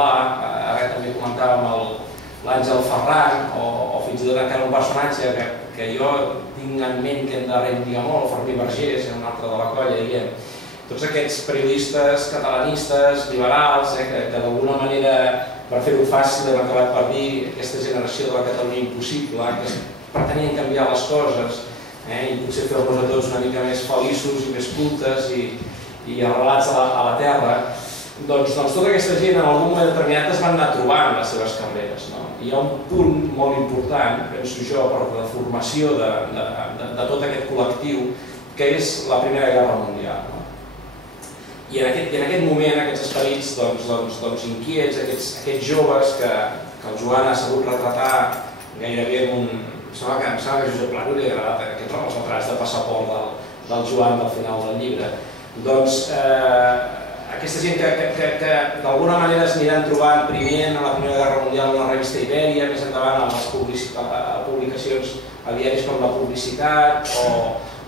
Pla, ara també comentàvem l'Àngel Ferran, o fins i tot encara un personatge que jo tinc en ment que hem de reivindicar molt, el Fermí Vergés, un altre de la colla, diguem. Tots aquests periodistes catalanistes, liberals, que d'alguna manera, per fer-ho fàcil, hem acabat per dir aquesta generació de la Catalunya impossible, que pretenien canviar les coses i potser fer-los a tots una mica més feliços i més cultes i arrelats a la terra, doncs tota aquesta gent en algun moment determinat es van anar trobant les seves carreres. Hi ha un punt molt important, penso jo, per la formació de tot aquest col·lectiu, que és la Primera Guerra Mundial. I en aquest moment, aquests esperits inquiets, aquests joves que el Joan ha sabut retratar gairebé en un... Em sembla que Josep Pla li ha agradat aquests retrats de passaport del Joan del final del llibre. Doncs aquesta gent que d'alguna manera es aniran trobant primer en la Primera Guerra Mundial en la revista Ibèria, més endavant a les publicacions a diaris com La Publicitat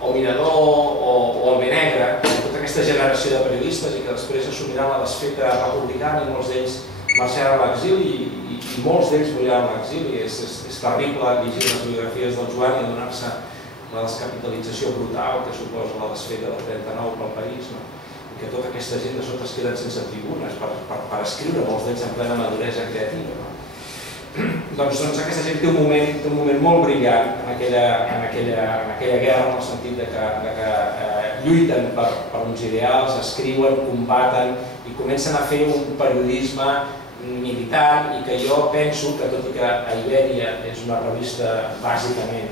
o Mirador o El Benegre, tota aquesta generació de periodistes i que després assumiran la desfeta republicana i molts d'ells marxaran a l'exili i molts d'ells moriran a l'exili. És terrible llegir les biografies del Joan i donar-se la descapitalització brutal que suposa la desfeta del 39 pel país, i que tota aquesta gent de sota es queden sense tribunes per escriure, molts d'ells en plena maduresa creativa. Doncs aquesta gent té un moment molt brillant en aquella guerra, en el sentit que lluiten per uns ideals, escriuen, combaten i comencen a fer un periodisme militant i que jo penso que, tot i que a Ibèria és una revista bàsicament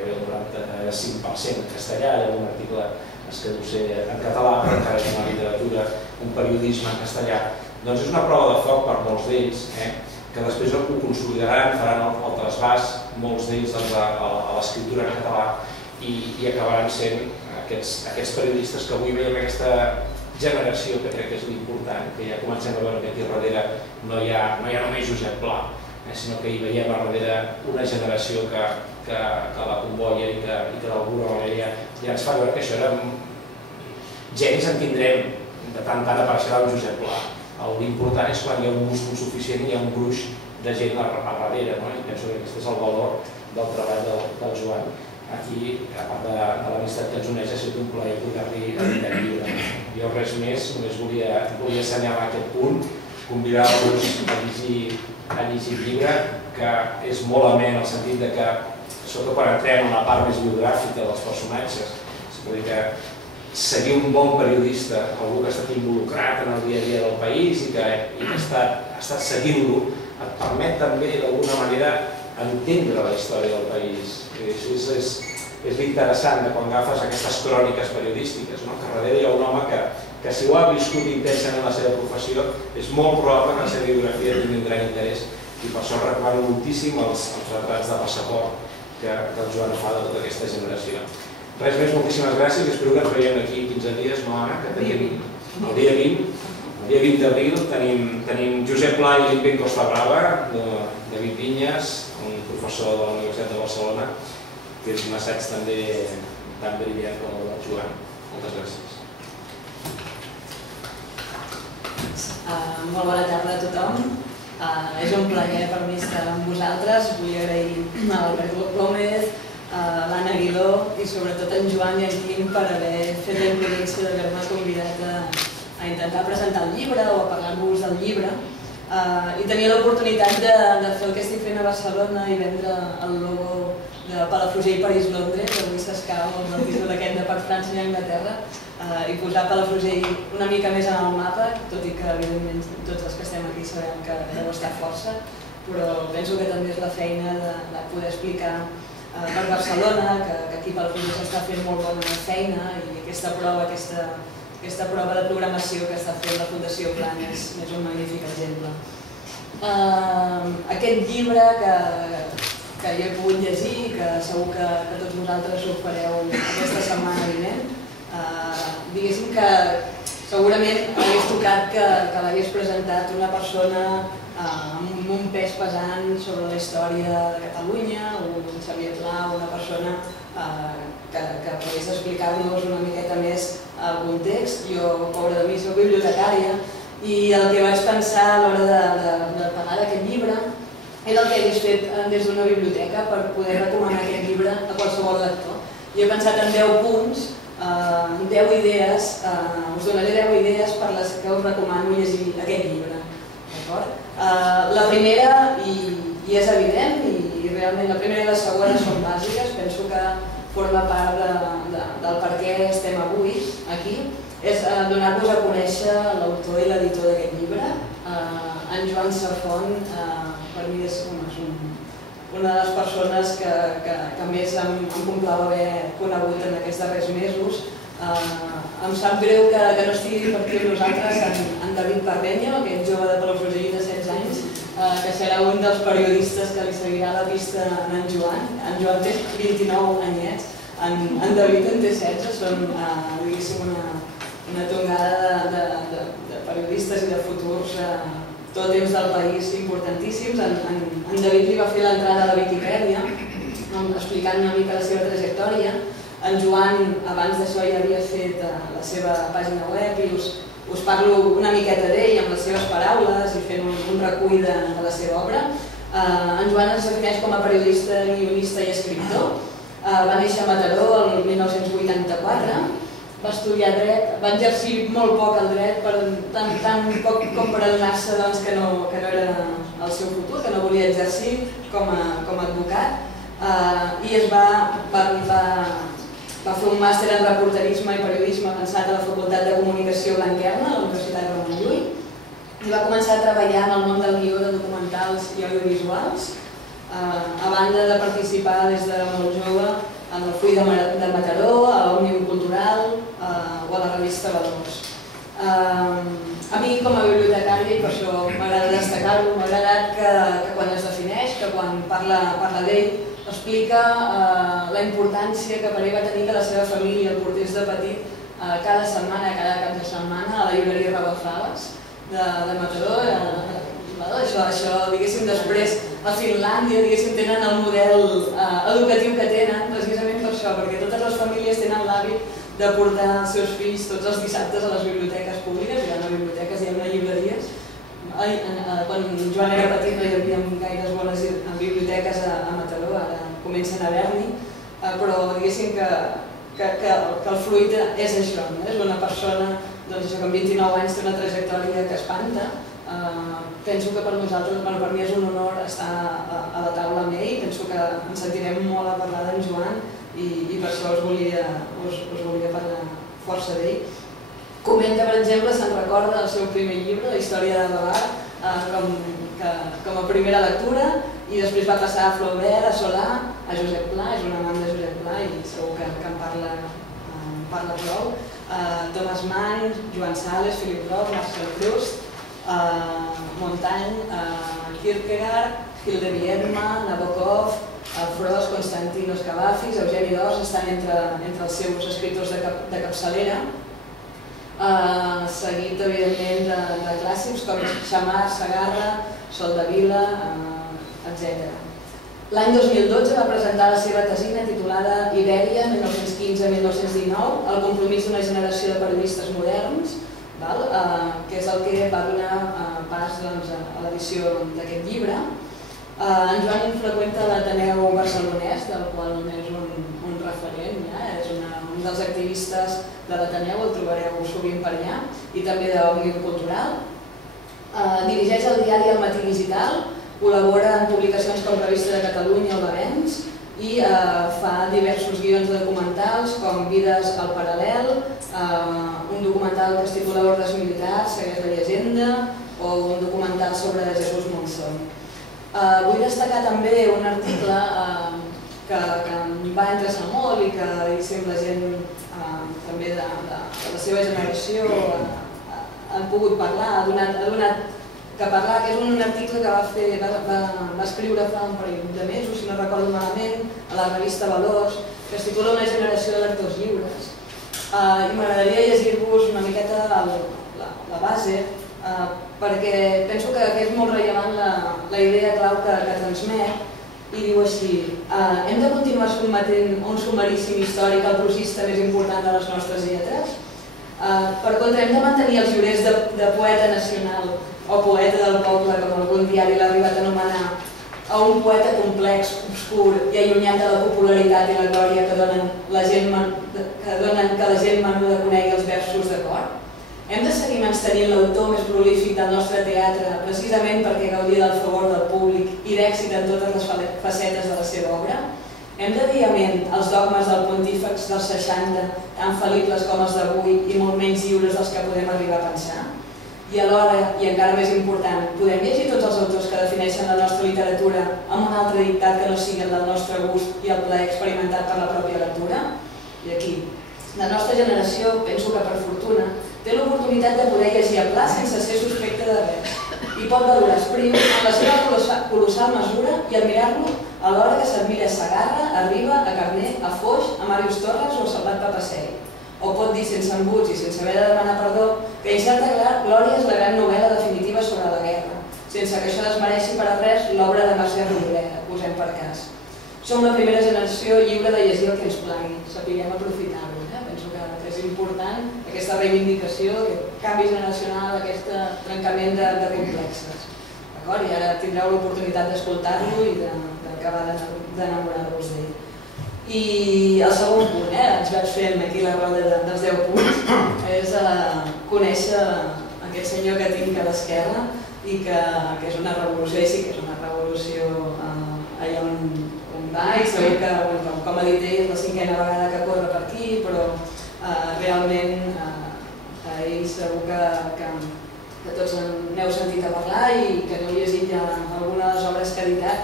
el 95% en castellà, hi ha un article que deu ser en català, però encara és una literatura, un periodisme en castellà, doncs és una prova de foc per molts d'ells, que després ho consolidaran, faran el trasbàs, molts d'ells a l'escriptura en català i acabaran sent aquests periodistes que avui veiem aquesta generació, que crec que és l'important, que ja comencem a veure que aquí darrere no hi ha només Josep Pla, sinó que hi veiem a darrere una generació que la convoia i que d'alguna manera ja ens fa veure que això era gens en tindrem, de tant apareixerà un Josep Pla. L'important és quan hi ha un múscul suficient i hi ha un gruix de gent a darrere, i penso que aquest és el valor del treball del Joan. Aquí, a part de l'amistat que ens uneix, ha sigut un plaer poder-li editar el llibre. Jo res més, només volia assenyalar aquest punt, convidar-vos a llegir el llibre, que és molt amè en el sentit que, sobretot quan entrem en la part més biogràfica dels personatges, vull dir que seguir un bon periodista, algú que ha estat involucrat en el dia a dia del país i que ha estat seguint-lo, et permet també d'alguna manera entendre la història del país. És l'interessant quan agafes aquestes cròniques periodístiques, que darrere hi ha un home que si ho ha viscut intensament la seva professió, és molt probable que la seva biografia tingui un gran interès i per això recomano moltíssim els retrats de passaport que el Joan fa de tota aquesta generació. Res més, moltíssimes gràcies i espero que ens veiem d'aquí 15 dies, no, Anna? Que tenim el dia 20 d'abril, tenim Josep Pla i l'Impent Costa Brava, de Vinyes, un professor de la Universitat de Barcelona, que és un assaig també tan brillant com el del Joan. Moltes gràcies. Molt bona tarda a tothom. És un plaer per mi estar amb vosaltres. Vull agrair a l'Albert Gómez, a l'Anna Aguiló i sobretot en Joan i en Quim per haver fet la imprudència d'haver-me convidat a intentar presentar el llibre o a parlar-vos del llibre i tenir l'oportunitat de fer el que estic fent a Barcelona i vendre el logo de Palafrugell París-Londres, avui s'escau amb el títol aquest de Per França i Anglaterra, i posar Palafrugell una mica més en el mapa, tot i que evidentment tots els que estem aquí sabem que deu estar força, però penso que també és la feina de poder explicar per Barcelona, que aquí Palafrugell s'està fent molt bona feina i aquesta prova de programació que està fent la Fundació Plan és un magnífic exemple. Aquest llibre que jo he pogut llegir i que segur que tots vosaltres ho fareu aquesta setmana vinent, diguéssim que segurament hagués tocat que l'hagués presentat una persona amb un pes pesant sobre la història de Catalunya, un Xavier Pla, una persona que pogués explicar-nos una miqueta més el context. Jo, pobra de mi, soc bibliotecària I el que vaig pensar a l'hora de parlar d'aquest llibre era el que hagués fet des d'una biblioteca per poder recomanar aquest llibre a qualsevol lector. Jo he pensat en 10 punts, 10 idees, us donaré 10 idees per les que us recomano llegir aquest llibre. La primera, i és evident, i realment la primera i la segona són bàsiques, penso que forma part del per què estem avui aquí, és donar-vos a conèixer l'autor i l'editor d'aquest llibre. En Joan Safont, per mi és una de les persones que més em complau haver conegut en aquests darrers mesos. Em sap greu que no estigui per aquí amb nosaltres en David Parreño, aquest jove de Palafrugell de 16 anys, que serà un dels periodistes que li seguirà la pista en Joan. En Joan té 29 anyets, en David en té 16, són una tongada de periodistes i de futurs tot temps del país importantíssims. En David li va fer l'entrada a la Viquipèdia, explicant una mica la seva trajectòria. En Joan, abans d'això, ja havia fet la seva pàgina web i us parlo una miqueta d'ell amb les seves paraules i fent un recull de la seva obra. En Joan es defineix com a periodista, guionista i escriptor. Va néixer a Mataró el 1984, va estudiar dret, va exercir molt poc el dret, tan poc com per adonar-se que no era el seu futur, que no volia exercir com a advocat, i es va fer un màster en reporterisme i periodisme avançat a la Facultat de Comunicació Blanquerna, a la Universitat Ramon Llull, i va començar a treballar en el món del guió de documentals i audiovisuals, a banda de participar des de molt jove en el Full de Mataró, a l'Òmnium Cultural o a la revista Valors. A mi, com a bibliotecària, i per això m'agrada destacar-ho, m'ha agradat que quan es defineix, que quan parla d'ell, explica la importància que per ell va tenir que la seva família el portés de petit cada setmana, cada cap de setmana, a la llibreria Rabafales de Mataró. Això, diguéssim, després a Finlàndia, diguéssim, tenen el model educatiu que tenen, precisament per això, perquè totes les famílies tenen l'hàbit de portar els seus fills tots els dissabtes a les biblioteques públiques, hi ha biblioteques, hi ha llibreries. Quan Joan era petit no hi havia gaires bones biblioteques a Mataró, ara comencen a haver-n'hi, però diguéssim que el fluid és això, és una persona que amb 29 anys té una trajectòria que espanta. Penso que per nosaltres, per mi és un honor estar a la taula amb ell, penso que ens sentirem molt a parlar d'en Joan i per això us volia parlar força d'ell. Comenta, per exemple, se'n recorda del seu primer llibre, La història de Babar, com a primera lectura, i després va passar a Flaubert, a Solà, a Josep Pla, és un amant de Josep Pla i segur que en parla prou. Thomas Mann, Joan Sales, Philip Roth, Marcel Proust, Montaigne, Kierkegaard, Hilde Viedma, Nabokov, Frost, Constantinos Cavafis, Eugeni d'Ors estan entre els seus escriptors de capçalera, seguit, evidentment, de clàssics com Xammar, Segarra, Soldevila, etc. L'any 2012 va presentar la seva tesina titulada Ibèria, 1915-1919, el compromís d'una generació de periodistes moderns, que és el que va donar pas a l'edició d'aquest llibre. En Joan freqüenta l'Ateneu barcelonès, del qual és un referent, és un dels activistes de l'Ateneu, el trobareu sovint per allà, i també d'Òmnium Cultural. Dirigeix el diari El Matí Digital, col·labora en publicacions com Revista de Catalunya o l'Avenç i fa diversos guions de documentals com Vides al Paral·lel, un documental que es titula Ordres Militars, segueix la llegenda, o un documental sobre Jesús Monzón. Vull destacar també un article que em va interessar molt i que la gent també de la seva generació han pogut parlar, ha donat que parlar, que és un article que va escriure fa un parell de mesos, si no recordo malament, a la revista Valors, que es titula Una generació de lectors lliures. I m'agradaria llegir-vos una miqueta la base, perquè penso que és molt rellevant la idea clau que transmet, i diu així: hem de continuar sotmetent un sumaríssim històric al prosista més important de les nostres lletres? Per contra, hem de mantenir els llorers de poeta nacional o poeta del poble, com algun diari l'ha arribat a anomenar, a un poeta complex, obscur i allunyat de la popularitat i la glòria que donen que la gent menuda conegui els versos de cor? Hem de seguir mantenint l'autor més prolífic del nostre teatre precisament perquè gaudia del favor del públic i d'èxit en totes les facetes de la seva obra? Hem de dir amén als dogmes del pontífex dels 60, tan fal·libles com els d'avui i molt menys lliures dels que podem arribar a pensar? I alhora, i encara més important, podem llegir tots els autors que defineixen la nostra literatura amb un altre dictat que no sigui el del nostre gust i el plaer experimentat per la pròpia lectura? I aquí, la nostra generació, penso que per fortuna, té l'oportunitat de poder llegir a pla sense ser suspecte de res i pot valorar Espriu en la seva colossal mesura i admirar-lo alhora que s'admira a Segarra, a Riba, a Carner, a Foix, a Màrius Torres o a Salvat Papasseit. O pot dir sense embuts i sense haver de demanar perdó que Incerta Glòria és la gran novel·la definitiva sobre la guerra, sense que això desmereixi per a res l'obra de Mercè Rodoreda, posem per cas. Som la primera generació lliure de llegir el que ens plagui, sapiguem aprofitar-ho. Penso que és important aquesta reivindicació, aquest canvi generacional, aquest trencament de complexes. I ara tindreu l'oportunitat d'escoltar-lo i d'acabar d'enamorar-vos d'ell. I el segon punt, ens vaig fent aquí la roda dels 10 punts, és conèixer aquest senyor que tinc a l'esquerra i que és una revolució, i sí que és una revolució allà on va, i segur que, com ha dit ell, és la 5a vegada que corre per aquí, però realment ell segur que tots n'heu sentit a parlar i que n'heu llegit ja alguna de les obres que ha editat.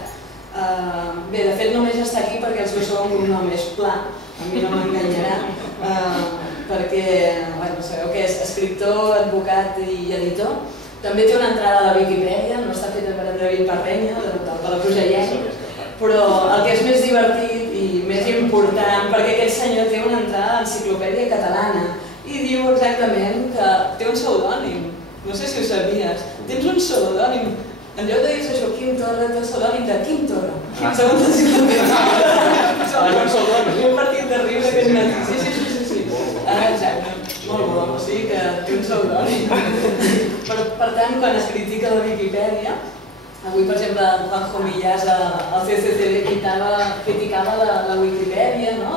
Bé, de fet només està aquí perquè el seu segon cognom és Pla, a mi no m'enganyarà, perquè sabeu que és escriptor, advocat i editor. També té una entrada a la Viquipèdia, no està feta per en David Parrenya, del Palafrugellent, però el que és més divertit i més important, perquè aquest senyor té una entrada a l'Enciclopèdia Catalana i diu exactament que té un pseudònim. No sé si ho sabies. Tens un pseudònim. En lloc de dir això, Quim Torra, té el pseudònim de Quim Torra. Segons l'Enciclopèdia. Un partit de riure aquest matí. Sí. Exacte. Molt bo, o sigui que té un pseudònim. Per tant, quan es critica la Viquipèdia, avui, per exemple, Juanjo Millás al CCCB criticava la Wikipèdia, no?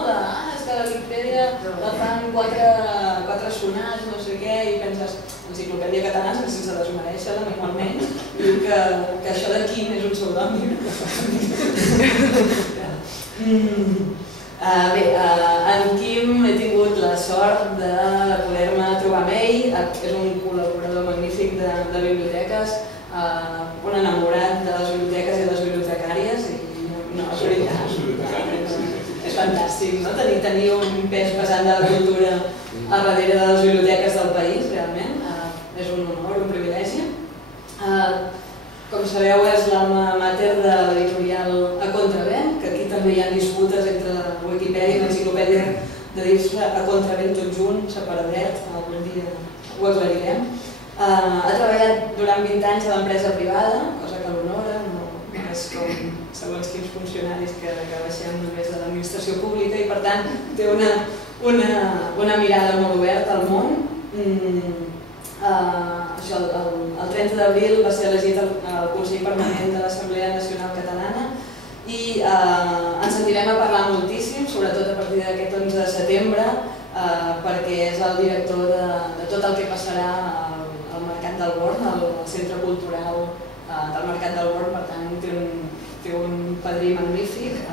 És que la Wikipèdia la fan quatre sonats, no sé què, i penses, l'Enciclopèdia Catalana, sense desmereixer-la, normalment, diu que això de Quim és un pseudònim. Bé, en Quim he tingut la sort de poder-me trobar amb ell, és un col·laborador magnífic de biblioteques, un enamorat de les biblioteques i de les bibliotecàries, i no, és veritat, és fantàstic, no? Tenir un pes pesant de la cultura a darrere de les biblioteques del país, realment, és un honor, un privilegi. Com sabeu, és l'alma mater de l'editorial A Contravent, que aquí també hi ha disputes entre la Wikipedia i l'enciclopèdia de dir-se A Contravent tot junt, separadet, algun dia ho aclarirem. Ha treballat durant 20 anys a l'empresa privada, cosa que l'honora, no és com segons quins funcionaris que baixem només de l'administració pública i per tant té una mirada molt oberta al món. El 30 d'abril va ser elegit al Consell Permanent de l'Assemblea Nacional Catalana i ens sentirem a parlar moltíssim, sobretot a partir d'aquest 11 de setembre, perquè és el director de tot el que passarà al Mercat del Born, al Centre Cultural del Mercat del Born, per tant té un padrí magnífic,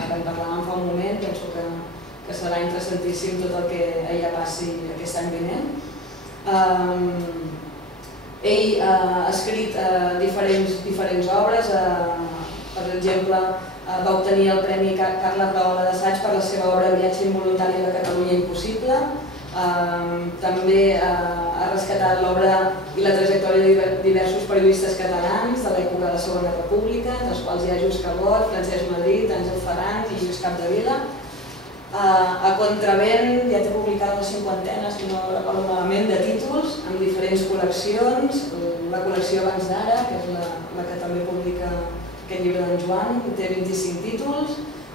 ara en parlàvem fa un moment, penso que serà interessantíssim tot el que allà passi aquest any vinent. Ell ha escrit diferents obres, per exemple, va obtenir el Premi Carles Rahola d'Assaig per la seva obra Viatge involuntari a la Catalunya impossible. També ha rescatat l'obra i la trajectòria de diversos periodistes catalans de l'època de la Segona República, entre els quals hi ha Just Cabot, Francesc Madrid, Àngel Ferran i Lluís Capdevila. A Contravent ja té publicat una cinquantena, si no recordo malament, de títols amb diferents col·leccions. La col·lecció Abans d'Ara, que és la que també publica aquest llibre d'en Joan, té 25 títols.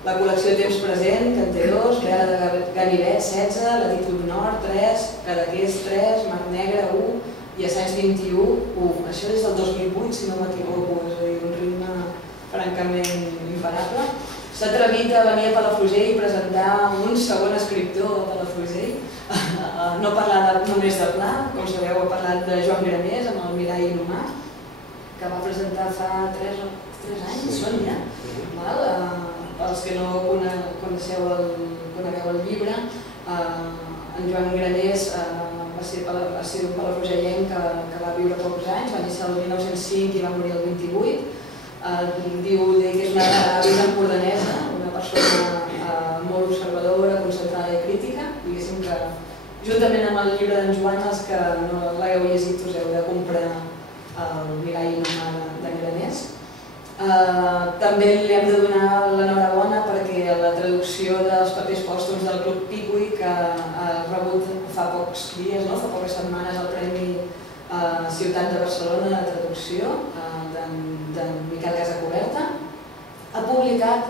la col·lecció Temps Present, que en té 2, Vela de Ganivet, 16, Latitud Nord, 3, Cadaqués, 3, Mar Negre, 1 i Assaig 21, 1. Això des del 2008, si no m'equivoco, és a dir, un ritme francament imparable. S'ha atrevit a venir a Palafrugell i presentar un segon escriptor a Palafrugell, no parlar només de Pla, com sabeu ha parlat de Joan Granés amb el Mirall Inhumà, que va presentar fa 3 anys, són ja. Pels que no conegueu el llibre, en Joan Granés va ser un palafrugellenc que va viure pocs anys, va néixer el 1905 i va morir el 28. Diu que és una vida empordanesa, una persona molt observadora, concentrada i crítica. Diguéssim que, juntament amb el llibre d'en Joan, els que no l'hagueu llegit us heu de comprar el Mirall Inhumà d'en Granés. També li hem de donar l'enhorabona perquè la traducció dels papers pòstums del Club Pickwick ha rebut fa pocs dies, fa poques setmanes, el Premi Ciutat de Barcelona de traducció d'en Miquel Casacuberta. Ha publicat,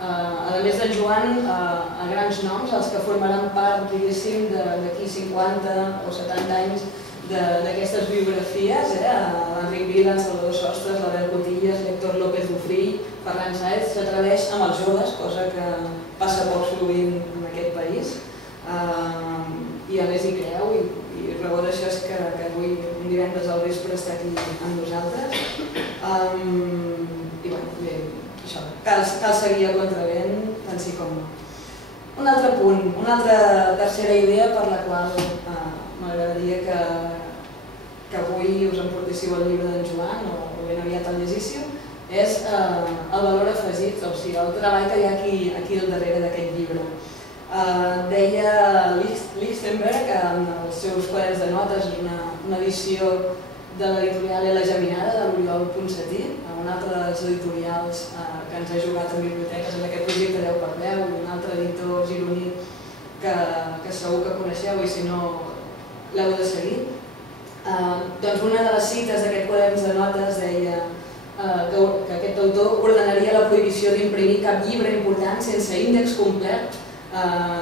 a més d'en Joan, a grans noms, els que formaran part, diguéssim, d'aquí 50 o 70 anys d'aquestes biografies, l'Enric Vila, en Salvador Sostres, l'Abel Cotillas, l'Héctor López Dufrí, Ferran Sáez, s'atreveix amb els joves, cosa que passa poc sovint en aquest país, i a més hi creu, i raó d'això és que avui, un divendres al vespre, està aquí amb nosaltres. I bé, això, cal seguir a contravent, tant sí com no. Un altre punt, una altra tercera idea per la qual m'agradaria que avui us emportéssiu el llibre d'en Joan o ben aviat el llegíssiu, és el valor afegit, o sigui, el treball que hi ha aquí al darrere d'aquest llibre. Deia Lichtenberg en els seus quaderns de notes, una edició de l'editorial La Geminada de l'Oriol Ponsatí, un altre dels editorials que ens ha jugat en biblioteques en aquest projecte 10x10, i un altre editor gironí que segur que coneixeu i si no l'heu de seguir. Doncs una de les cites d'aquest quaderns de notes deia que aquest autor ordenaria la prohibició d'imprimir cap llibre important sense índex complet.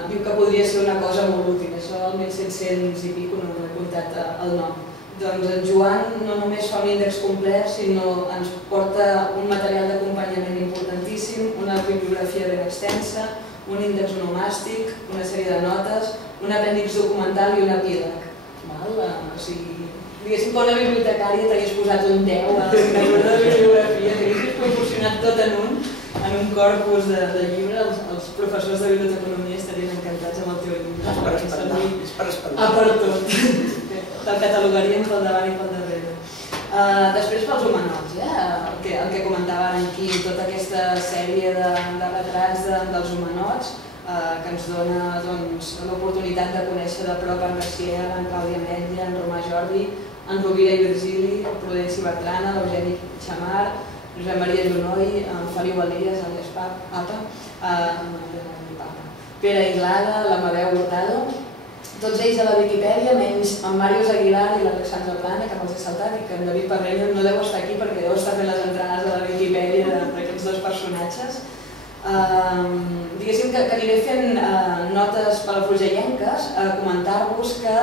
Diu que podria ser una cosa molt útil, això el 1700 i pico no he comptat el nom. Doncs en Joan no només fa un índex complet, sinó ens porta un material d'acompanyament importantíssim, una bibliografia ben extensa, un índex onomàstic, una sèrie de notes, un apèndix documental i un epíleg. O sigui, diguéssim que una bibliotecària t'hagués posat un 10 a la signatura de bibliografia, t'hagués proporcionat tot en un corpus de llibre. Els professors de biblioteconomia estarien encantats amb el teu llibre. És per espantar. Per tot. Te'l catalogaríem pel davant i pel darrere. Després pels humanots, el que comentava en Quim, tota aquesta sèrie de retrats dels humanots que ens dona l'oportunitat de conèixer de prop en Garcia, en Clàudia Ametlla, en Romà Jordi, en Rovira i Virgili, Prudenci Bertrana, l'Eugeni Xamar, Josep Maria Llunoi, en Feliu Elias, alias Papa, Pere Iglada, l'Amadeu Hurtado, tots ells a la Viquipèdia, menys en Màrius Aguilar i l'Alexandre Plana, que me'ls he saltat, i que en David Parrella no deu estar aquí perquè deu estar fent les entrades a la Viquipèdia d'aquests dos personatges. Diguéssim que aniré fent notes palafrugellenques, comentar-vos que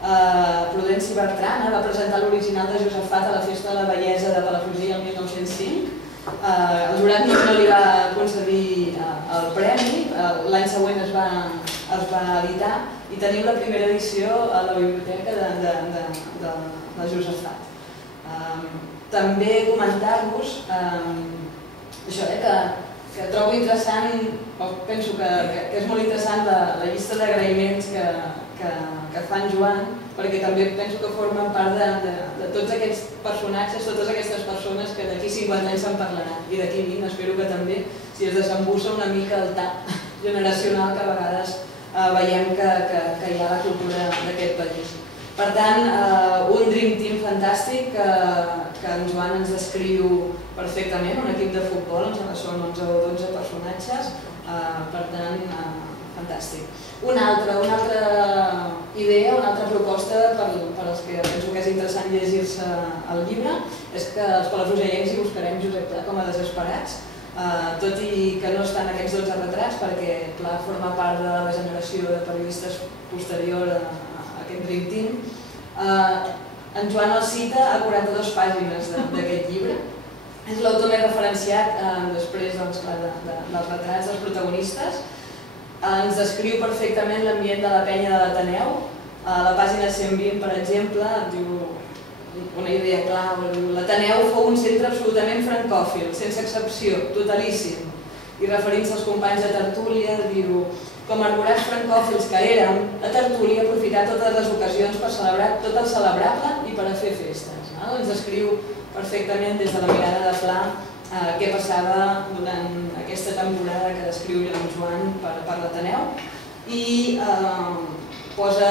Prudenci Bertrana va presentar l'original de Josafat a la Festa de la Bellesa de Palafrugell el 1905. El jurat no li va concedir el premi, l'any següent es va editar i tenim la primera edició a la biblioteca de Josafat. També comentar-vos això, que trobo interessant, penso que és molt interessant la llista d'agraïments que fa en Joan, perquè també penso que formen part de tots aquests personatges, totes aquestes persones que d'aquí 50 anys se'n parlaran, i d'aquí 20 espero que també, si es desembussa una mica el tap generacional que a vegades veiem que hi ha a la cultura d'aquest país. Per tant, un Dream Team fantàstic que en Joan ens descriu perfectament, un equip de futbol, són 11 o 12 personatges, per tant, fantàstic. Una altra idea, una altra proposta per als que penso que és interessant llegir-se el llibre és que els palafrugellencs hi buscarem Josep Pla com a desesperats. tot i que no estan aquests 12 retrats, perquè clar, forma part de la generació de periodistes posterior a aquest Dream Team. En Joan el cita a 42 pàgines d'aquest llibre. És l'autor més referenciat després dels retrats dels protagonistes. Ens descriu perfectament l'ambient de la penya de l'Ateneu. A la pàgina 120, per exemple, diu una idea clau. L'Ateneu fou un centre absolutament francòfil, sense excepció, totalíssim. I referint-se als companys de tertúlia, diu: com arborats francòfils que érem, la tertúlia aprofitar totes les ocasions per celebrar tot el celebrable i per a fer festes. Ens descriu perfectament des de la mirada de Pla què passava durant aquesta temporada que descriu en Joan per l'Ateneu i posa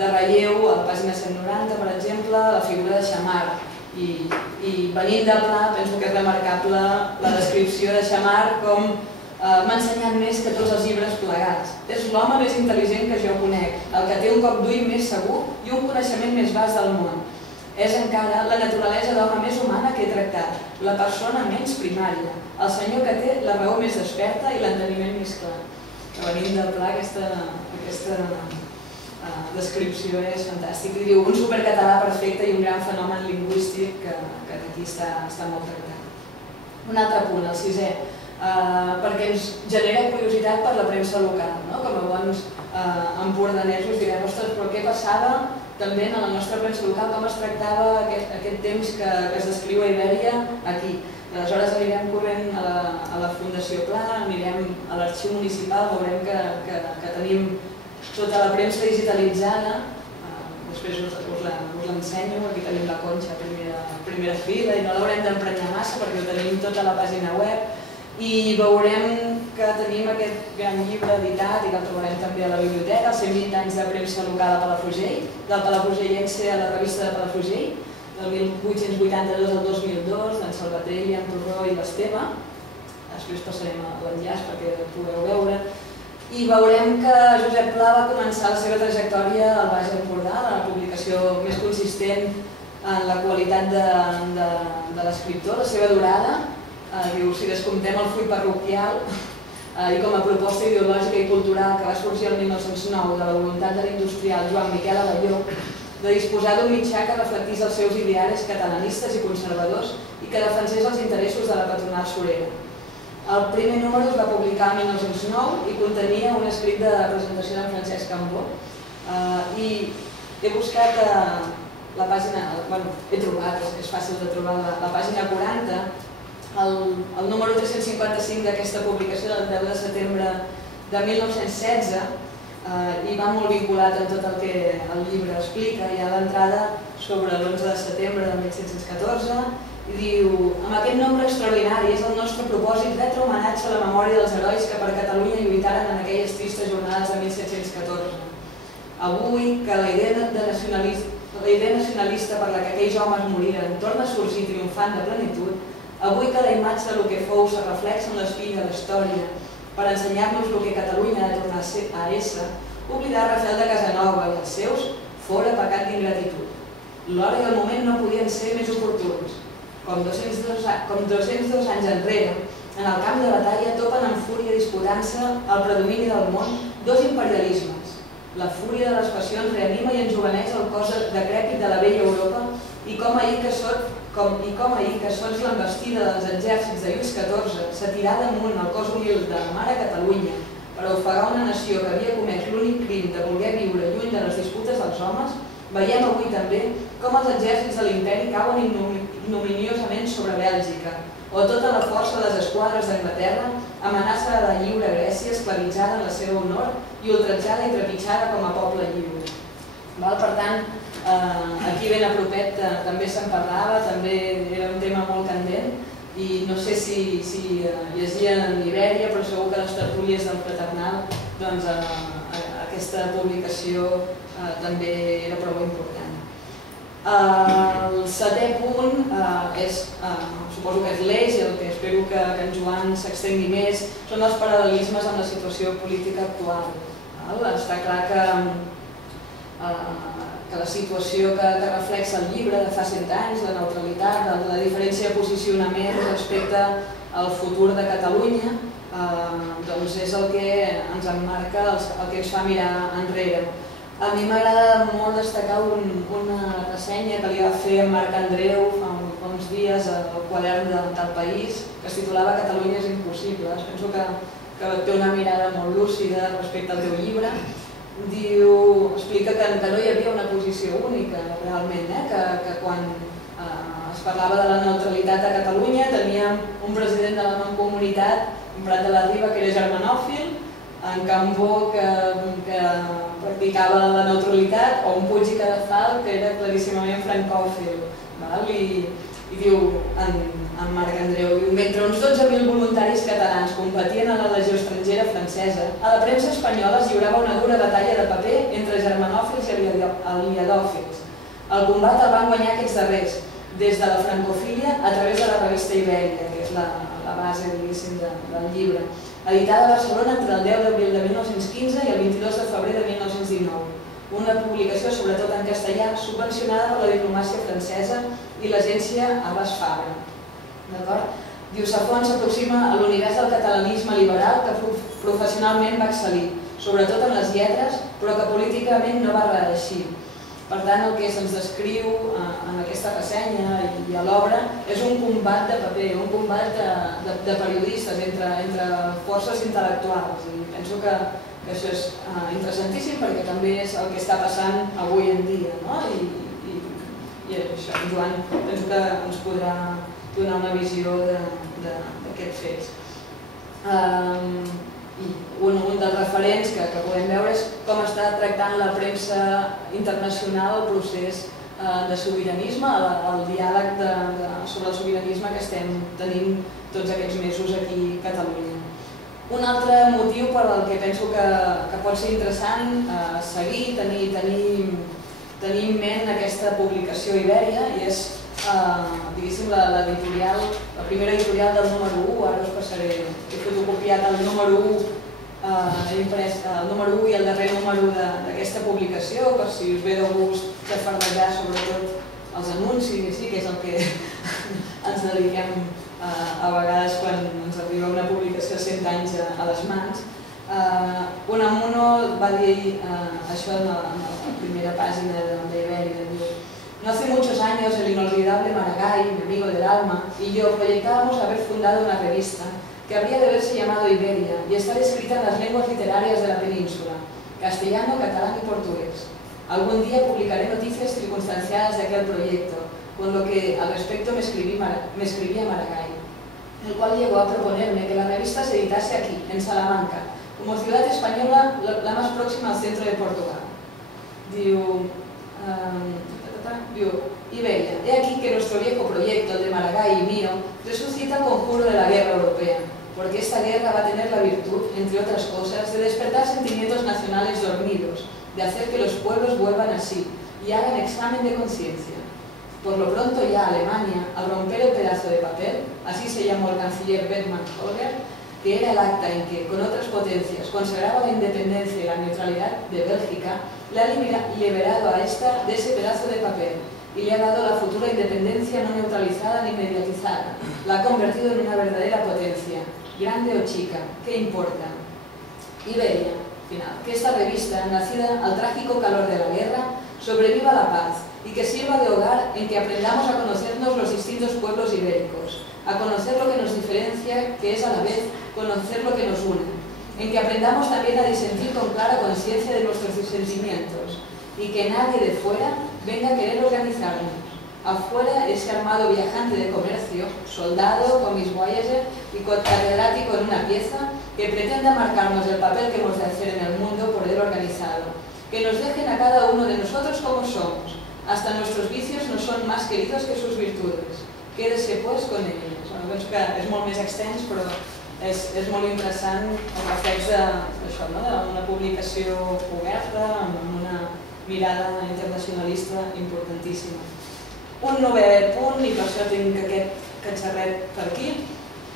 de relleu a la pàgina 190, per exemple, la figura de Xammar. I venint de Pla, penso que és remarcable la descripció de Xammar com m'ha ensenyat més que tots els llibres plegats. És l'home més intel·ligent que jo conec, el que té un cop d'ull més segur i un coneixement més vast del món. És encara la naturalesa d'home més humana que he tractat, la persona menys primària, el senyor que té la raó més desperta i l'enteniment més clar. Venint de Pla, aquesta descripció és fantàstica. I diu, un supercatalà perfecte i un gran fenomen lingüístic que aquí està molt tractat. Un altre punt, el 6è, perquè ens genera curiositat per la premsa local. Com a bons empordanesos direm, ostres, però què passava també en la nostra premsa local, com es tractava aquest temps que es descriu a Ibèria aquí. Aleshores anirem corrent a la Fundació Pla, anirem a l'arxiu municipal, veurem que tenim tota la premsa digitalitzada. Després us l'ensenyo, aquí tenim la Conxa a primera fila i no l'haurem d'emprenyar massa perquè ho tenim tota a la pàgina web. I veurem que tenim aquest gran llibre editat i que el trobarem també a la biblioteca, els 120 anys de premsa local a Palafrugell, del Palafrugellense a la revista de Palafrugell, del 1882 al 2002, d'en Salvatell, en Torró i l'Esteve. Després passarem a l'enllaç perquè ho pugueu veure. I veurem que Josep Pla va començar la seva trajectòria al Baix Empordà, la publicació més consistent en la qualitat de l'escriptor, la seva durada. Diu, si descomptem el full parroquial i com a proposta ideològica i cultural que va sorgir el 1909 de la voluntat de l'industrial Joan Miquel Abelló de disposar d'un mitjà que reflectís els seus idearis catalanistes i conservadors i que defensés els interessos de la patronal surera. El primer número es va publicar el 1909 i contenia un escrit de presentació d'en Francesc Cambó. I he buscat la pàgina, he trobat, és fàcil de trobar, la pàgina 40, el número 355 d'aquesta publicació del 10 de setembre de 1916 i va molt vinculat amb tot el que el llibre explica. Hi ha l'entrada sobre l'11 de setembre de 1714 i diu: amb aquest nombre extraordinari és el nostre propòsit retre homenatge a la memòria dels herois que per Catalunya lluitaren en aquelles tristes jornades de 1714. Avui que la idea nacionalista per la que aquells homes moriren torna a sorgir triomfant de plenitud, avui que la imatge del que fou se reflexa en l'espill de la història per ensenyar-nos el que Catalunya ha de tornar a ésser, oblidar Rafael de Casanova i els seus fora pecat d'ingratitud. L'hora i el moment no podien ser més oportuns. Com 202 anys enrere, en el camp de batalla topen en fúria disputant-se el predomini del món dos imperialismes. La fúria de les passions reanima i enjoveneix el cos decrèpit de la vella Europa i com ahir que sols l'envestida dels exèrcits de Lluís XIV s'atirà damunt el cos humil de la mare Catalunya per ofegar una nació que havia comès l'únic crim de voler viure lluny de les disputes dels homes, veiem avui també com els exèrcits de l'imperi cauen ignominiosament sobre Bèlgica, o tota la força de les esquadres d'Anglaterra amenaça la lliure Grècia esclavitzada en la seva honor i ultratjada i trepitjada com a poble lliure. Per tant, aquí ben a propet també se'n parlava, també era un tema molt candent i no sé si llegien en Ibèria, però segur que les tertúlies del Fraternal aquesta publicació també era prou important. El 7è punt suposo que és l'eix i el que espero que en Joan s'extengui més, són els paral·lelismes amb la situació política actual. Està clar que la situació que reflexa el llibre de fa 100 anys, la neutralitat, la diferència de posicionament respecte al futur de Catalunya, doncs és el que ens emmarca, el que ens fa mirar enrere. A mi m'agrada molt destacar una ressenya que li va fer en Marc Andreu fa uns dies al quadern del País, que es titulava Catalunya és impossible. Penso que té una mirada molt lúcida respecte al teu llibre. Explica que no hi havia una posició única realment, que quan es parlava de la neutralitat a Catalunya teníem un president de la Mancomunitat, un Prat de la Riba, que era germanòfil, en Cambó, que practicava la neutralitat, o un Puig i Cadafal, que era claríssimament francòfil. I diu, en Marc Andreu, mentre uns 12.000 voluntaris catalans competien a la legió estrangera francesa, a la premsa espanyola es lliurava una dura batalla de paper entre germanòfils i aliadòfils. El combat el van guanyar aquests darrers, des de la francofília a través de la revista Ibèria, que és la base, diguéssim, del llibre, editada a Barcelona entre el 10 d'abril de 1915 i el 22 de febrer de 1919. Una publicació, sobretot en castellà, subvencionada per la diplomàcia francesa i l'agència Abbas Fabra. Diu, Safont s'aproxima a l'univers del catalanisme liberal que professionalment va excel·lir, sobretot en les lletres, però que políticament no va reeixir. Per tant, el que se'ns descriu en aquesta ressenya i a l'obra és un combat de paper, un combat de periodistes entre forces intel·lectuals. I penso que això és interessantíssim perquè també és el que està passant avui en dia. I això, en Joan, penso que ens podrà donar una visió d'aquests fets. Un dels referents que podem veure és com està tractant la premsa internacional el procés de sobiranisme, el diàleg sobre el sobiranisme que estem tenint tots aquests mesos aquí a Catalunya. Un altre motiu per al que penso que pot ser interessant seguir, tenir en ment aquesta publicació Ibèria, i és, diguéssim, la primera editorial del número 1, ara us passaré, he fotocopiat el número 1, he imprès el número 1 i el darrer número d'aquesta publicació, per si us ve de gust xafardejar sobretot els anuncis, que és el que ens dediquem a vegades quan ens arriba una publicació 100 anys a les mans. Unamuno va dir això en la primera pàgina de Ibèria. No hace muchos años el inolvidable Maragall, mi amigo del alma, y yo proyectábamos haber fundado una revista que habría de haberse llamado Iberia y estar escrita en las lenguas literarias de la península, castellano, catalán y portugués. Algún día publicaré noticias circunstanciadas de aquel proyecto, con lo que al respecto me escribía Maragall, el cual llegó a proponerme que la revista se editase aquí, en Salamanca, como ciudad española la más próxima al centro de Portugal. Diu, Iberia, he aquí que nuestro viejo proyecto, el de Maragall y mío, resucita el conjuro de la guerra europea, porque esta guerra va a tener la virtud, entre otras cosas, de despertar sentimientos nacionales dormidos, de hacer que los pueblos vuelvan a sí y hagan examen de conciencia. Por lo pronto ya Alemania, al romper el pedazo de papel, así se llamó el canciller Bethmann Holger, que era el acta en que, con otras potencias, consagraba la independencia y la neutralidad de Bélgica, le ha liberado a esta de ese pedazo de papel y le ha dado la futura independencia no neutralizada ni mediatizada. La ha convertido en una verdadera potencia, grande o chica, ¿qué importa? Iberia, final, que esta revista, nacida al trágico calor de la guerra, sobreviva a la paz y que sirva de hogar en que aprendamos a conocernos los distintos pueblos ibéricos, a conocer lo que nos diferencia, que es a la vez conocer lo que nos une, en que aprendamos también a disentir con clara conciencia de nuestros sentimientos y que nadie de fuera venga a querer organizarnos. Afuera ese armado viajante de comercio, soldado, comis Voyager y catedrático en una pieza que pretenda marcarnos el papel que hemos de hacer en el mundo por él organizado, que nos dejen a cada uno de nosotros como somos, hasta nuestros vicios no son más queridos que sus virtudes. Quédese pues con ellos. Penso que és molt més extens, però és molt interessant el reflex d'una publicació oberta, amb una mirada internacionalista importantíssima. Un novè punt, i per això tinc aquest catxarret per aquí,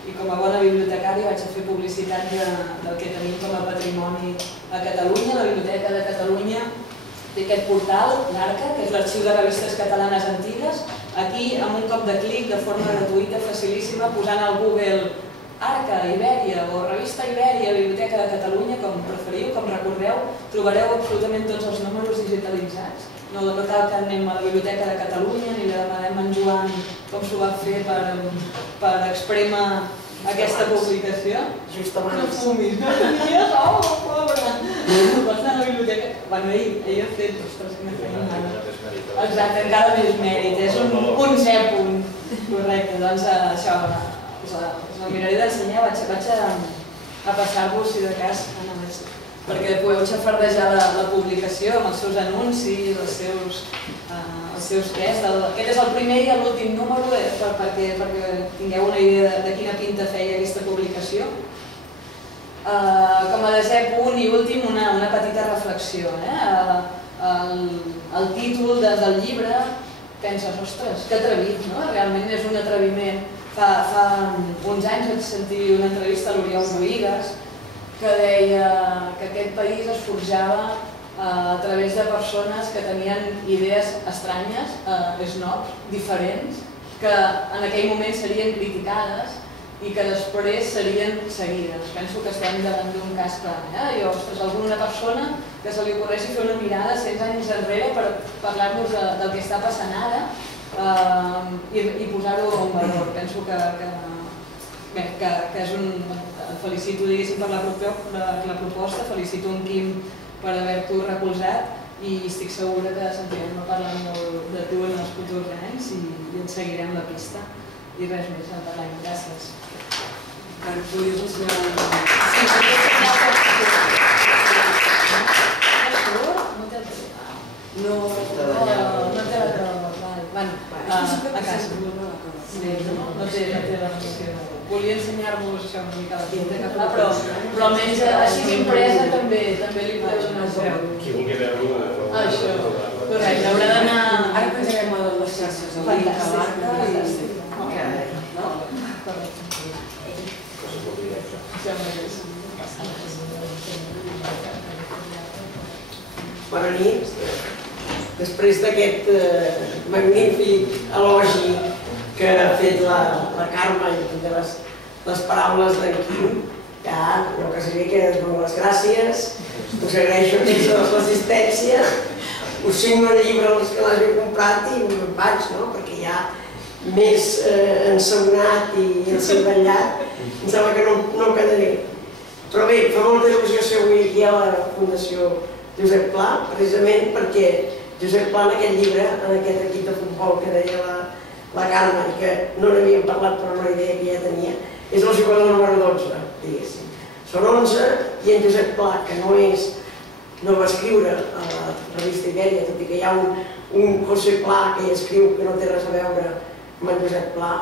i com a bona bibliotecària vaig a fer publicitat del que tenim com a patrimoni a Catalunya. La Biblioteca de Catalunya té aquest portal, l'Arca, que és l'Arxiu de Revistes Catalanes Antigues. Aquí, amb un cop de clic, de forma gratuïta, facilíssima, posant al Google Arca, Ibèria o Revista Ibèria, Biblioteca de Catalunya, com preferiu, com recordeu, trobareu absolutament tots els números digitalitzats. No cal que anem a la Biblioteca de Catalunya ni li demanem a en Joan com s'ho va fer per exprémer aquesta publicació. Just abans. No fumis, no tenies, pobre! Vas anar a la biblioteca. Bueno, ell ha fet, ostres, que m'ha fet mal. Exacte, encara més mèrit, és un punt. Correcte, doncs això, us el miraré d'ensenyar, vaig a passar-vos, si de cas, perquè podeu xafardejar la publicació amb els seus anuncis, els seus tests. Aquest és el primer i l'últim número perquè tingueu una idea de quina pinta feia aquesta publicació. Com a desè punt i últim, una petita reflexió. El títol del llibre, penses, ostres, que atrevit, no? Realment és un atreviment. Fa uns anys vaig sentir una entrevista a l'Oriol Bohigas que deia que aquest país es forjava a través de persones que tenien idees estranyes, snobs, diferents, que en aquell moment serien criticades i que després serien seguides. Penso que estem davant d'un cas clar. Ostres, alguna persona que se li ocorressi fer una mirada 100 anys enrere per parlar-nos del que està passant ara i posar-ho en valor. Penso que és un... Felicito, diguéssim, per la proposta, felicito en Quim per haver-t'ho recolzat i estic segura que sentirem a parlar molt de tu en els futurs anys i ens seguirem la pista. I res més, Laia, gràcies. No té la prova, a casa. No té la noció. Volia ensenyar-vos això una mica la tinta que fa, però almenys així impresa també li podeu donar el preu. Qui vulgui veure-ho... Això, correcte, haurà d'anar... Ara penjarem a les xarxes, el link a l'Arca i... Bona nit. Després d'aquest magnífic elogi que ha fet la Carme i també les paraules d'en Quim, jo que sé que us dono les gràcies, us agraeixo l'assistència, us signo el llibre als que l'hagi comprat i me'n vaig, perquè ja més ensabonat i encervellat, em sembla que no quedaré. Però bé, fa molta il·lusió ser avui aquí a la Fundació Josep Pla, precisament perquè Josep Pla en aquest llibre, en aquest equip de futbol que deia la Carme, i que no n'havíem parlat però una idea que ja tenia, és el jugador número 12, diguéssim. Són 11 i en Josep Pla, que no va escriure a la revista Ibèria, tot i que hi ha un José Pla que hi escriu que no té res a veure amb en Josep Pla,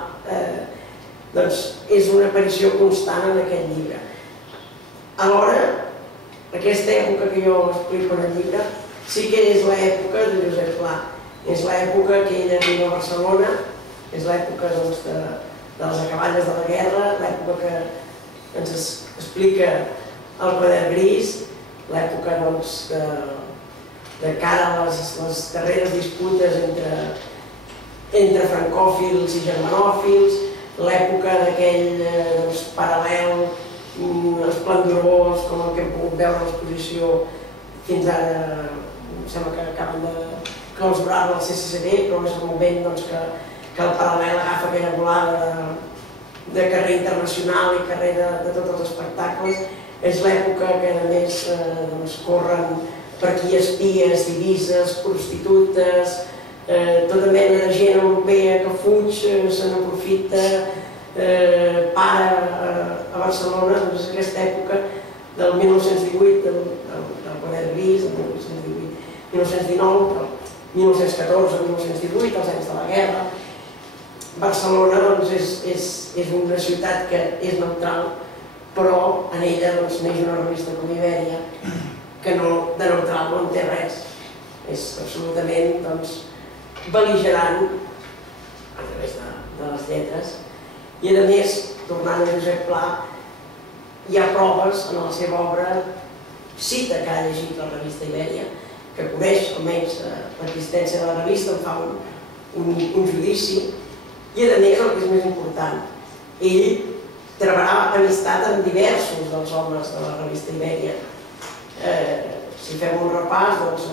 doncs és una aparició constant en aquest llibre. Alhora, aquesta època que jo explico en el llibre sí que és l'època de Josep Pla. És l'època que ell arriba a Barcelona, és l'època de les acaballes de la guerra, l'època que ens explica el Quadern Gris, l'època de cara a les darreres disputes entre francòfils i germanòfils, l'època d'aquell paral·lel esplendorós com el que hem pogut veure a l'exposició fins ara, em sembla que acaben de clausurar-la al CCCB, però és el moment que el paral·lel agafa aquella volada de carrer internacional i carrer de tots els espectacles. És l'època que a més corren per aquí espies, divises, prostitutes, tota mena de gent europea que fuig, se n'aprofita, para a Barcelona. És aquesta època del 1918, del Quadern Gris, del 1918, 1919, 1914, 1918, els anys de la guerra. Barcelona és una ciutat que és neutral, però en ella neix una revista com Ibèria que de neutral no en té res. És absolutament bel·ligerant a través de les lletres. I a més, tornant a Josep Pla, hi ha proves en la seva obra, cita que ha llegit la revista Ibèria, que coneix almenys l'existència de la revista, em fa un judici, i a més, el que és més important, ell treballarà amistat amb diversos dels homes de la revista Ibèria. Si fem un repàs, doncs,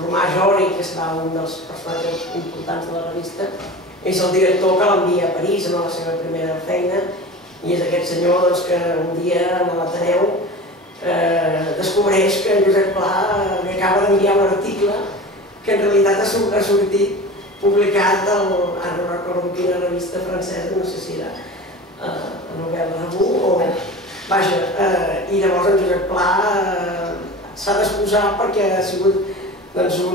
Romà Jori, que serà un dels personatges importants de la revista, és el director que l'envia a París en la seva primera feina, i és aquest senyor que un dia a l'Ateneu descobreix que Josep Pla li acaba d'enviar un article que en realitat ha sortit publicat ara no recordo quina revista francesa, no sé si era a Novel Revue o... Vaja, i llavors en Josep Pla s'ha d'excusar perquè ha sigut un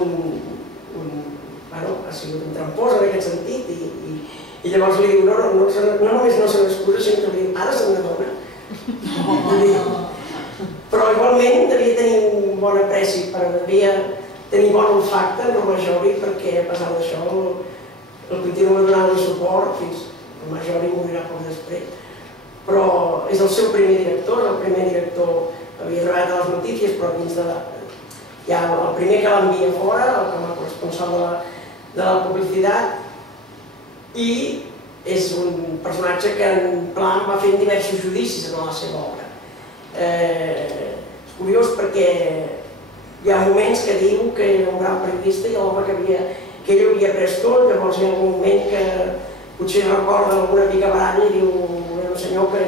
trampós en aquest sentit i llavors li diu, no només no se n'excusa, sinó que li diu, ara se n'adona. Però igualment devia tenir un bon apreci, devia tenir bon olfacte en Romà Jori, perquè a pesar d'això el continua donant suport fins que Romà Jori morirà poc després. Però és el seu primer director, havia treballat a les notícies, però dins de la... Ja el primer que l'envia fora, com a corresponsal de la publicitat, i és un personatge que en Pla va fent diversos judicis en la seva obra. És curiós perquè hi ha moments que diu que era un gran periodista i l'home que ell havia pres tot, llavors hi ha un moment que potser recorda alguna mica baralla i diu era un senyor que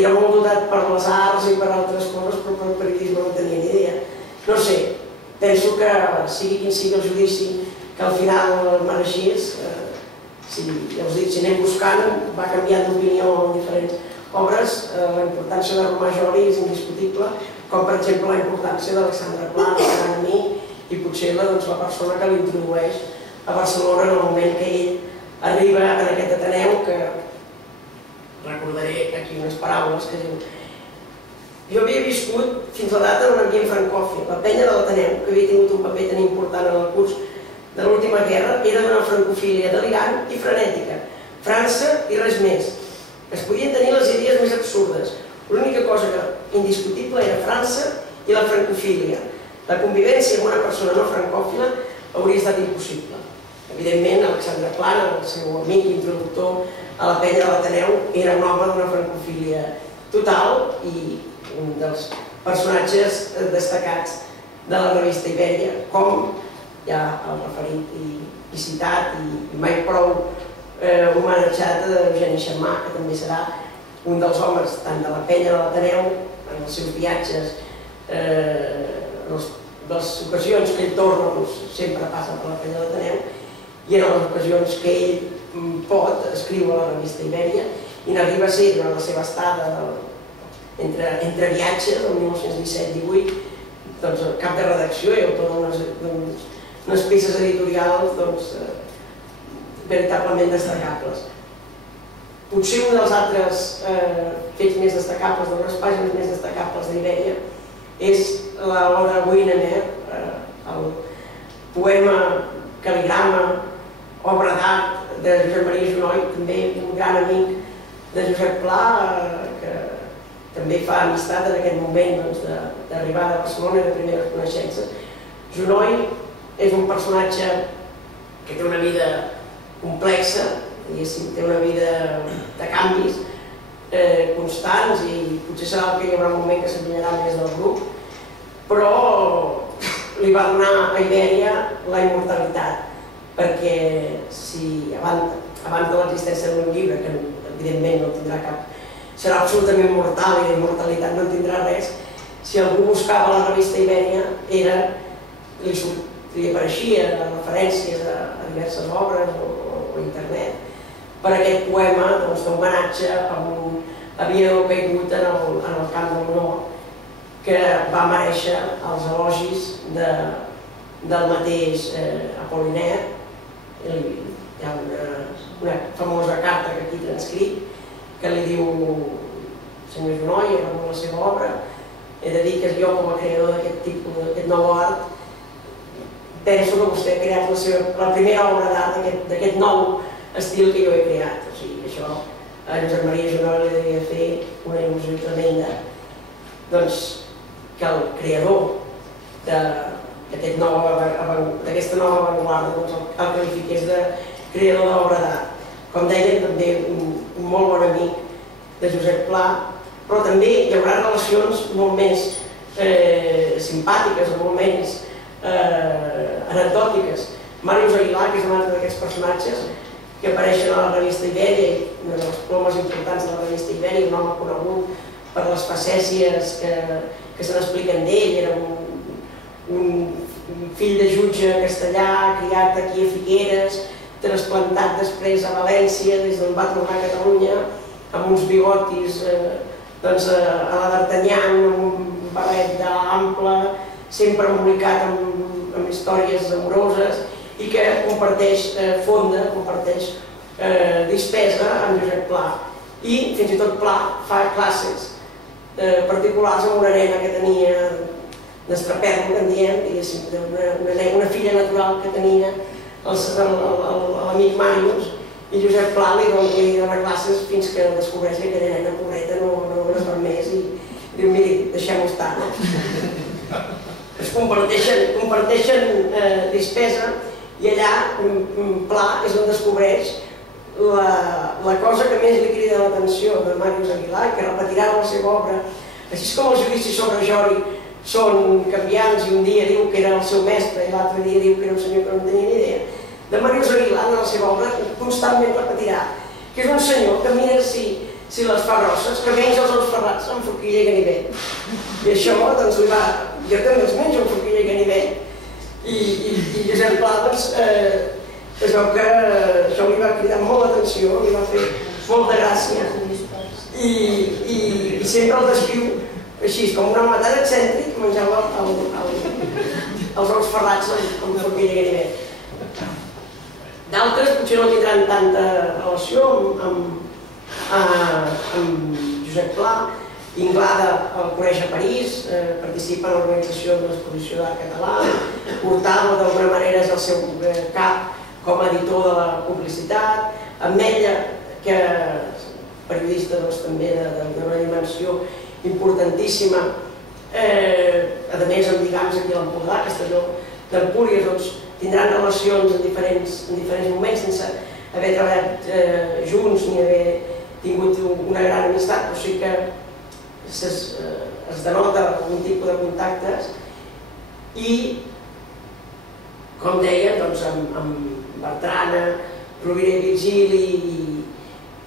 era molt dotat per les arts i per altres coses, però per el periodisme no tenia ni idea. No sé, penso que sigui quin sigui el judici, que al final mereixís, ja us dic, si anem buscant, va canviant d'opinió en diferents obres, la importància de Romà Jori és indiscutible, com per exemple la importància d'Alexandre Pla, el gran amic i potser la persona que l'introdueix a Barcelona en el moment que ell arriba en aquest Ateneu, que recordaré aquí unes paraules que diu: jo havia viscut fins a la data d'un ambient francòfil. La penya de l'Ateneu, que havia tingut un paper tan important en el curs de l'última guerra, era d'una francofília delirant i frenètica. França i res més. Es podien tenir les idees més absurdes. L'única cosa indiscutible era França i la francofília. La convivència amb una persona no francòfila hauria estat impossible. Evidentment, Alexandre Pla, el seu amic i introductor a la penya de l'Ateneu, era un home d'una francofília total i un dels personatges destacats de la revista Ibèria, com ja el referit i citat i mai prou homenatjat d'Eugeni Xammar, que també serà un dels homes tant de la penya de l'Ateneu, en els seus viatges, les ocasions que ell torna sempre passa per la penya de l'Ateneu, i en les ocasions que ell pot escriu a la revista Ibèria i n'arriba a ser, durant la seva estada entre viatges, el 1917-18, cap de redacció i autor d'unes peces editorials veritablement destacables. Potser un dels altres fets més destacables, de les pàgines més destacables d'Ibèria, és l'Oda Wiener, el poema cal·ligrama, obra d'art de Josep Maria Junoy, també un gran amic de Josep Pla, que també fa amistat en aquest moment d'arribada a Barcelona i de primeres coneixences. Junoy és un personatge que té una vida complexa, té una vida de canvis constants i potser serà que hi haurà un moment que s'allunyarà més del grup, però li va donar a Ibèria la immortalitat, perquè si abans de l'existència d'un llibre, que evidentment no tindrà cap, serà absolutament mortal i d'immortalitat no en tindrà res, si algú buscava la revista Ibèria li apareixia referències a diverses obres o internet per aquest poema d'homenatge a un aviador caigut en el camp del Nord que va merèixer els elogis del mateix Apollinaire. Hi ha una famosa carta que aquí transcrit que li diu: senyor Junoy, en la seva obra, he de dir que jo com a creador d'aquest tipus, d'aquest nou art, penso que vostè ha creat la primera obra d'art d'aquest nou estil que jo he creat. O sigui, això a Josep Maria Junoy li devia fer una il·lusió tremenda, doncs que el creador d'aquesta nova avantguarda, el qualifiqués de creador d'obra d'art. Com deia, també un molt bon amic de Josep Pla, però també hi haurà relacions molt més simpàtiques o molt menys anecdòtiques. Màrius Aguilar, que és un altre d'aquests personatges que apareixen a la revista Ibèria, una de les plomes importants de la revista Ibèria, un home conegut per les facècies que se n'expliquen d'ell. Era un fill de jutge castellà, criat aquí a Figueres, trasplantat després a València, des d'on va tornar a Catalunya, amb uns bigotis a la d'Artagnan, amb un barret d'ample, sempre embolicat amb històries amoroses, i que comparteix fonda, comparteix dispesa amb Josep Pla. I fins i tot Pla fa classes particulars amb una nena que tenia d'estraperlo, que en diem, una filla natural que tenia l'amic Màrius, i Josep Pla li dona classes fins que descobreix que aquella nena pobreta no es va més i diu, miri, deixem-ho estar. Es comparteixen despesa i allà Pla és on descobreix la cosa que més li crida l'atenció de Màrius Aguilar, que repetirà la seva obra, així com els judicis sobre Jori són canviants i un dia diu que era el seu mestre i l'altre dia diu que era un senyor que no tenia ni idea. De Màrius Aguilar, en la seva obra, constantment repetirà que és un senyor que mira si les fa grosses, que menja els ous ferrats amb forquilla i ganivet. I això, doncs, li va... Jo també els menjo amb forquilla i ganivet. I Josep Pla, doncs, es veu que això li va cridar molt l'atenció, li va fer molta gràcia. I sempre el descriu així, com un home tan excèntric que menjava els ous ferrats amb forquilla i ganivet. D'altres potser no tindran tanta relació amb Josep Pla. Inglada el coneix a París, participa en l'organització de l'exposició d'art català, Hurtado d'alguna manera és el seu cap com a editor de la publicitat, Ametlla, que és periodista també d'una dimensió importantíssima, a més amb lligams aquí a l'Empordà, Castelló d'Empúries, tindran relacions en diferents moments sense haver treballat junts ni haver tingut una gran amistat, però sí que es denota algun tipus de contactes i, com deia, amb Bertrana, Rovira i Virgili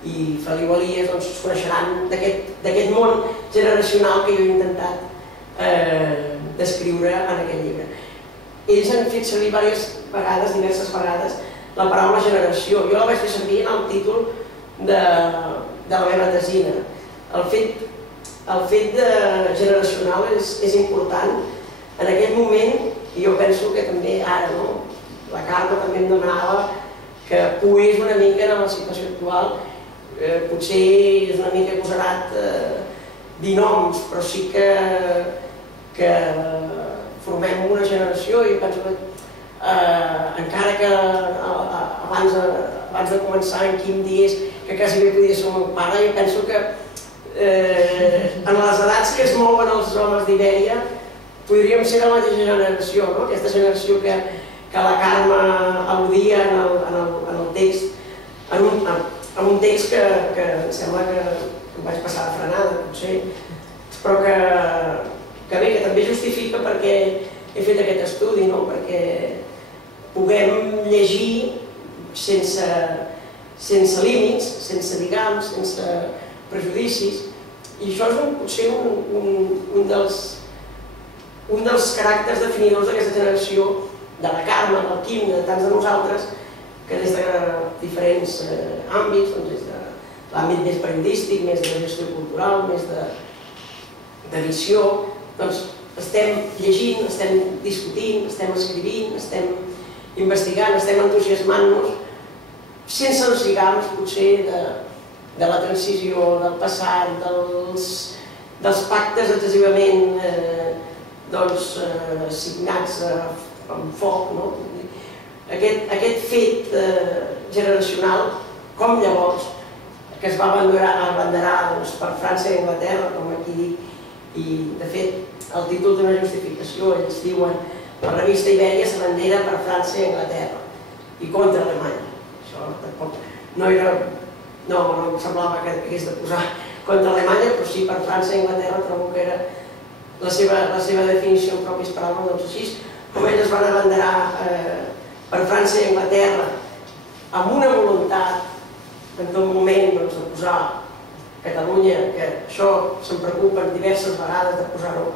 i Feliu Elias es coneixeran d'aquest món generacional que jo he intentat descriure en aquest llibre. Ells han fet servir diverses vegades, la paraula generació. Jo la vaig fer servir en el títol de la meva tesina. El fet generacional és important. En aquell moment, i jo penso que també ara, la Carme també em demanava que pogués una mica en la situació actual. Potser és una mica agosarat dir noms, però sí que formem una generació i penso que encara que abans de començar en Quim digués que quasi bé podia ser el meu pare, jo penso que en les edats que es mouen els homes d'Ibèria podríem ser de la mateixa generació, aquesta generació que la Carme al·ludia en el text, en un text que em sembla que em vaig passar de frenada, potser, però que també justifica perquè he fet aquest estudi, perquè puguem llegir sense límits, sense lligams, sense prejudicis, i això és potser un dels caràcters definidors d'aquesta generació, de la Carme, del Quim, de tants de nosaltres, que des de diferents àmbits, des de l'àmbit més periodístic, més de gestió cultural, més d'edició, estem llegint, estem discutint, estem escrivint, estem investigant, estem entusiasmant-nos, sense els lligams, potser, de la transició, del passat, dels pactes excessivament signats amb foc. Aquest fet generacional, com llavors, que es va abanderar per França i Anglaterra, com aquí dic, i de fet el títol d'una justificació, ells diuen la revista Ibèria s'abandera per França i Anglaterra i contra Alemanya. Això tampoc no era... No, no em semblava que hagués de posar contra Alemanya, però sí per França i Anglaterra trobo que era la seva definició en pròpies paraules, doncs així com ells es van abanderar per França i Anglaterra amb una voluntat en tot moment de posar Catalunya, que això se'n preocupen diverses vegades de posar-ho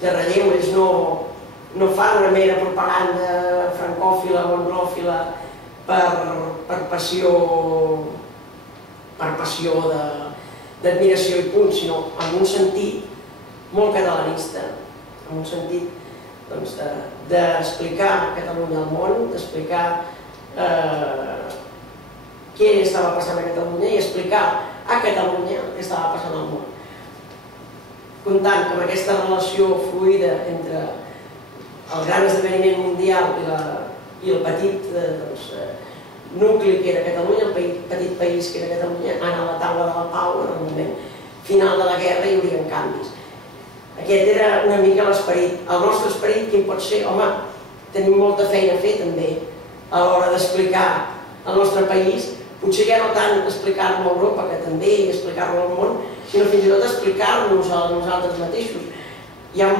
de relleu, ells no fan una mera propaganda francòfila o anglòfila per passió d'admiració i punt, sinó en un sentit molt catalanista, en un sentit d'explicar Catalunya al món, d'explicar què estava passant a Catalunya i explicar a Catalunya què estava passant al món. Comptant que amb aquesta relació fluida entre el gran esdeveniment mundial i el petit nucli que era Catalunya, el petit país que era Catalunya, anar a la taula de la pau, en el moment final de la guerra hi haurien canvis. Aquest era una mica l'esperit. El nostre esperit, quin pot ser? Home, tenim molta feina a fer també a l'hora d'explicar el nostre país, potser ja no tant explicar-lo a Europa, que també, i explicar-lo al món, sinó fins i tot explicar-nos a nosaltres mateixos. Hi ha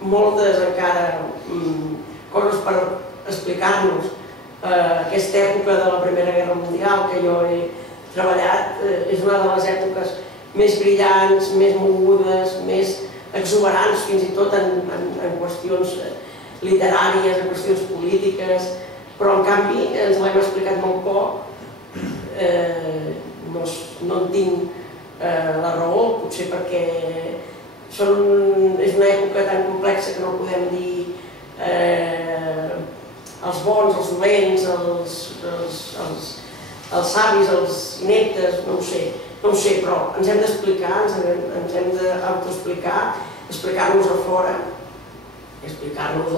moltes encara coses per explicar-nos. Aquesta època de la Primera Guerra Mundial que jo he treballat és una de les èpoques més brillants, més mogudes, més exuberants, fins i tot en qüestions literàries, en qüestions polítiques, però en canvi ens l'hem explicat molt poc. No en tinc la raó, potser perquè és una època tan complexa que no podem dir els bons, els dolents, els savis, els ineptes, no ho sé, però ens hem d'explicar, ens hem d'autoexplicar, explicar-nos a fora, explicar-nos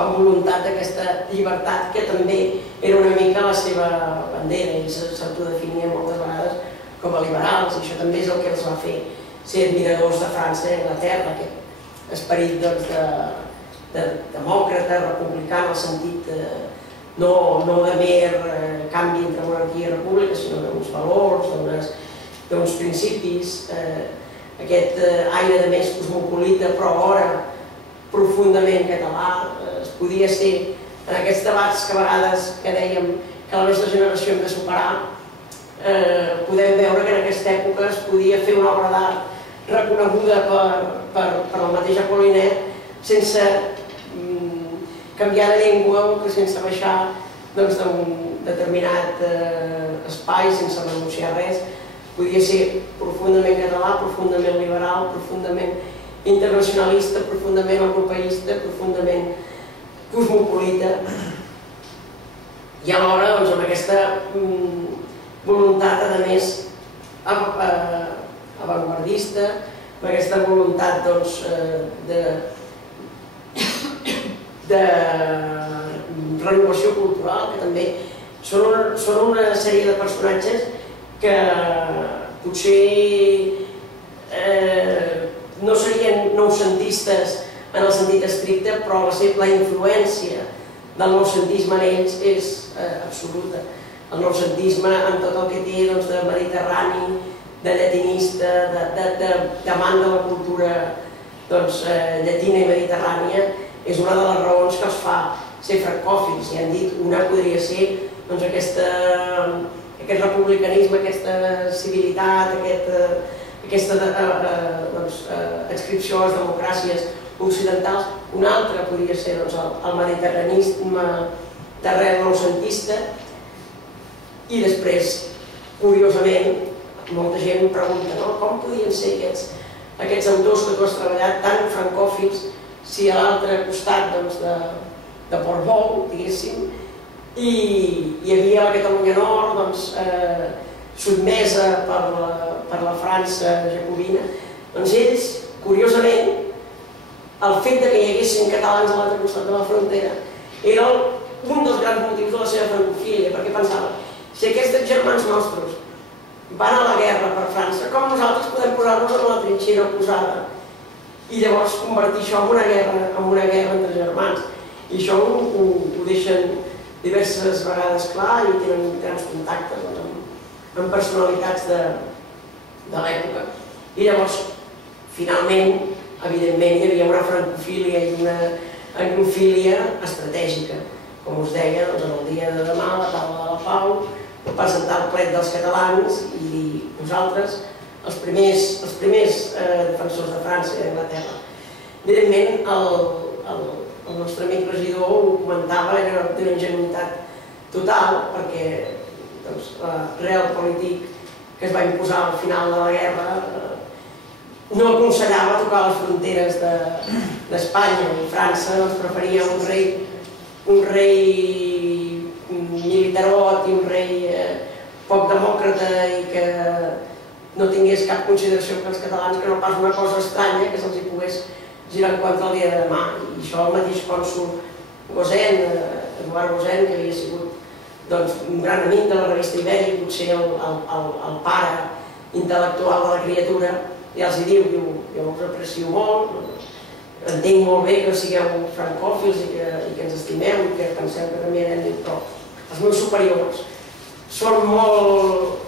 amb voluntat d'aquesta llibertat que també era una mica la seva bandera. Ells s'autodefinien moltes vegades com a liberals i això també és el que els va fer ser admiradors de França i Anglaterra, aquest esperit de demòcrata, republicà, en el sentit no de mer canvi entre monarquia i república, sinó d'uns valors, d'uns principis, aquest aire de més cosmopolita, però alhora profundament català. Es podia ser, en aquests debats que a vegades que dèiem que la nostra generació hem de superar, podem veure que en aquesta època es podia fer una obra d'art reconeguda per el mateix Apollinaire sense canviar de llengua o sense baixar d'un determinat espai, sense renunciar a res. Podia ser profundament català, profundament liberal, profundament internacionalista, profundament europeista, profundament cosmopolita i alhora amb aquesta voluntat, a més, avantguardista, amb aquesta voluntat de renovació cultural, que també són una sèrie de personatges que potser no serien noucentistes en el sentit estricte, però la influència del noucentisme en ells és absoluta. El noucentisme, amb tot el que té de mediterrani, de llatinista, d'amant de la cultura llatina i mediterrània, és una de les raons que els fa ser francòfils. I han dit, una podria ser aquest republicanisme, aquesta civilitat, aquesta adscripció a les democràcies occidentals. Una altra podria ser el mediterranisme d'arrel noucentista. I després, curiosament, molta gent em pregunta com podien ser aquests autors que tu has treballat tan francòfils si a l'altre costat de Portbou, diguéssim, i hi havia la Catalunya Nord sotmesa per la França jacobina. Doncs ells, curiosament, el fet que hi haguessin catalans a l'altre costat de la frontera era un dels grans motius de la seva francofília, perquè pensaven, si aquests germans nostres van a la guerra per França, com nosaltres podem posar-nos en la trinxera oposada i llavors convertir això en una guerra entre germans. I això ho deixen diverses vegades clar i tenen grans contactes amb personalitats de l'època. I llavors, finalment, evidentment, hi havia una francofília i una anglofília estratègica. Com us deia, en el dia de demà, a la taula de la Pau, presentar el plet dels catalans i dir nosaltres, els primers defensors de França i d'Anglaterra. Evidentment, el nostre amic regidor ho comentava, era d'una ingenuïtat total, perquè el real polític que es va imposar al final de la guerra no aconsellava tocar les fronteres d'Espanya i França, preferia un rei militarot i un rei poc demòcrata i que no tingués cap consideració per als catalans, que no pas una cosa estranya que se'ls pogués girar en contra el dia de demà. I això el mateix cònsol Gosén, Eduard Gosén, que havia sigut un gran amic de la revista Ibèria, potser el pare intel·lectual de la criatura, ja els diu, jo us aprecio molt, entenc molt bé que sigueu francòfils i que ens estimeu i que penseu que també anem, però els meus superiors són molt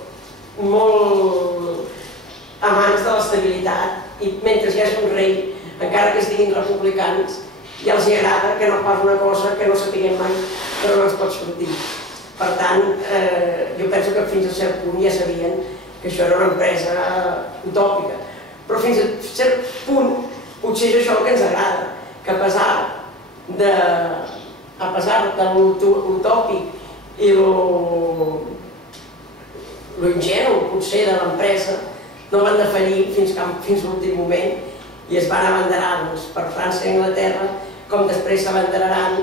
amants de l'estabilitat i mentre hi hagi un rei, encara que es diguin republicans, ja els agrada que no pas una cosa que no sapiguem mai però no ens pot sortir. Per tant, jo penso que fins a cert punt ja sabien que això era una empresa utòpica, però fins a cert punt potser és això el que ens agrada, que a pesar de l'utòpic i l'ingenu potser de l'empresa, no van defallir fins l'últim moment i es van abanderar per França i Anglaterra, com després s'abanderaran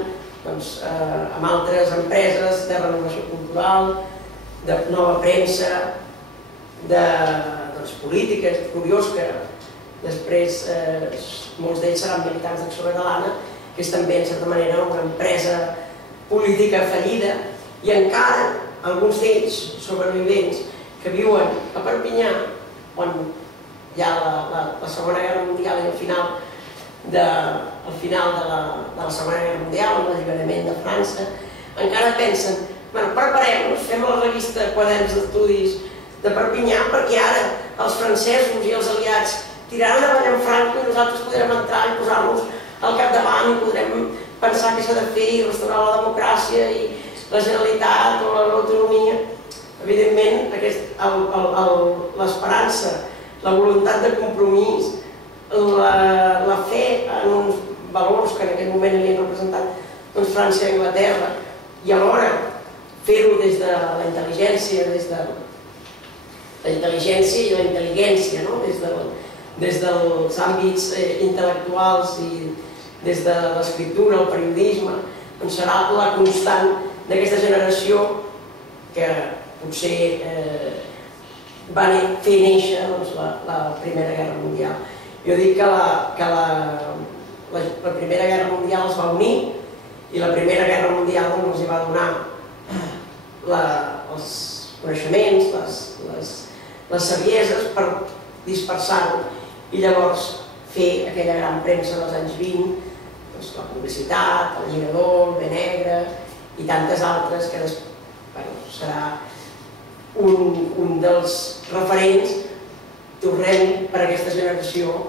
amb altres empreses de renovació cultural, de nova premsa, de política. És curiós que després molts d'ells seran militants d'Acció Catalana, que és també, en certa manera, una empresa política fallida, i encara alguns d'ells, sobrevivents, que viuen a Perpinyà, on hi ha la Segona Guerra Mundial i al final de la Segona Guerra Mundial, amb l'alliberament de França, encara pensen, preparem-nos, fem la revista Quaderns d'Estudis de Perpinyà, perquè ara els francesos i els aliats tiraran davant en Franco i nosaltres podrem entrar i posar-nos al capdavant i podrem pensar què s'ha de fer i restaurar la democràcia i la Generalitat o l'autonomia. Evidentment, l'esperança, la voluntat de compromís, la fe en uns valors que en aquell moment havien representat França i Anglaterra, i alhora fer-ho des de la intel·ligència, i la intel·ligència, des dels àmbits intel·lectuals i des de l'escriptura, el periodisme, serà la constant d'aquesta generació que potser va fer néixer la Primera Guerra Mundial. Jo dic que la Primera Guerra Mundial els va unir i la Primera Guerra Mundial els va donar els coneixements, les sabieses per dispersar-ho i llavors fer aquella gran premsa dels anys 20, la publicitat, el Lligador, el Bé Negre i tantes altres que serà un dels referents, tornem per aquesta generació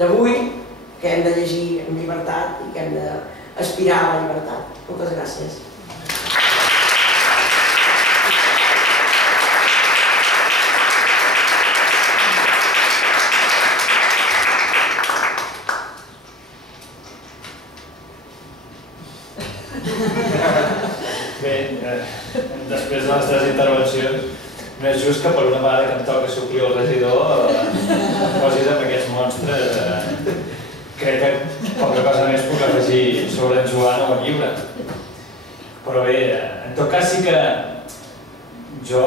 d'avui, que hem de llegir amb llibertat i que hem d'aspirar a la llibertat. Moltes gràcies. Bé, després de les tres intervencions, no és just que per una vegada que em toca suplir el regidor em posis amb aquests monstres. Crec que poca cosa més puc afegir sobre en Joan o el llibre. Però bé, en tot cas sí que jo,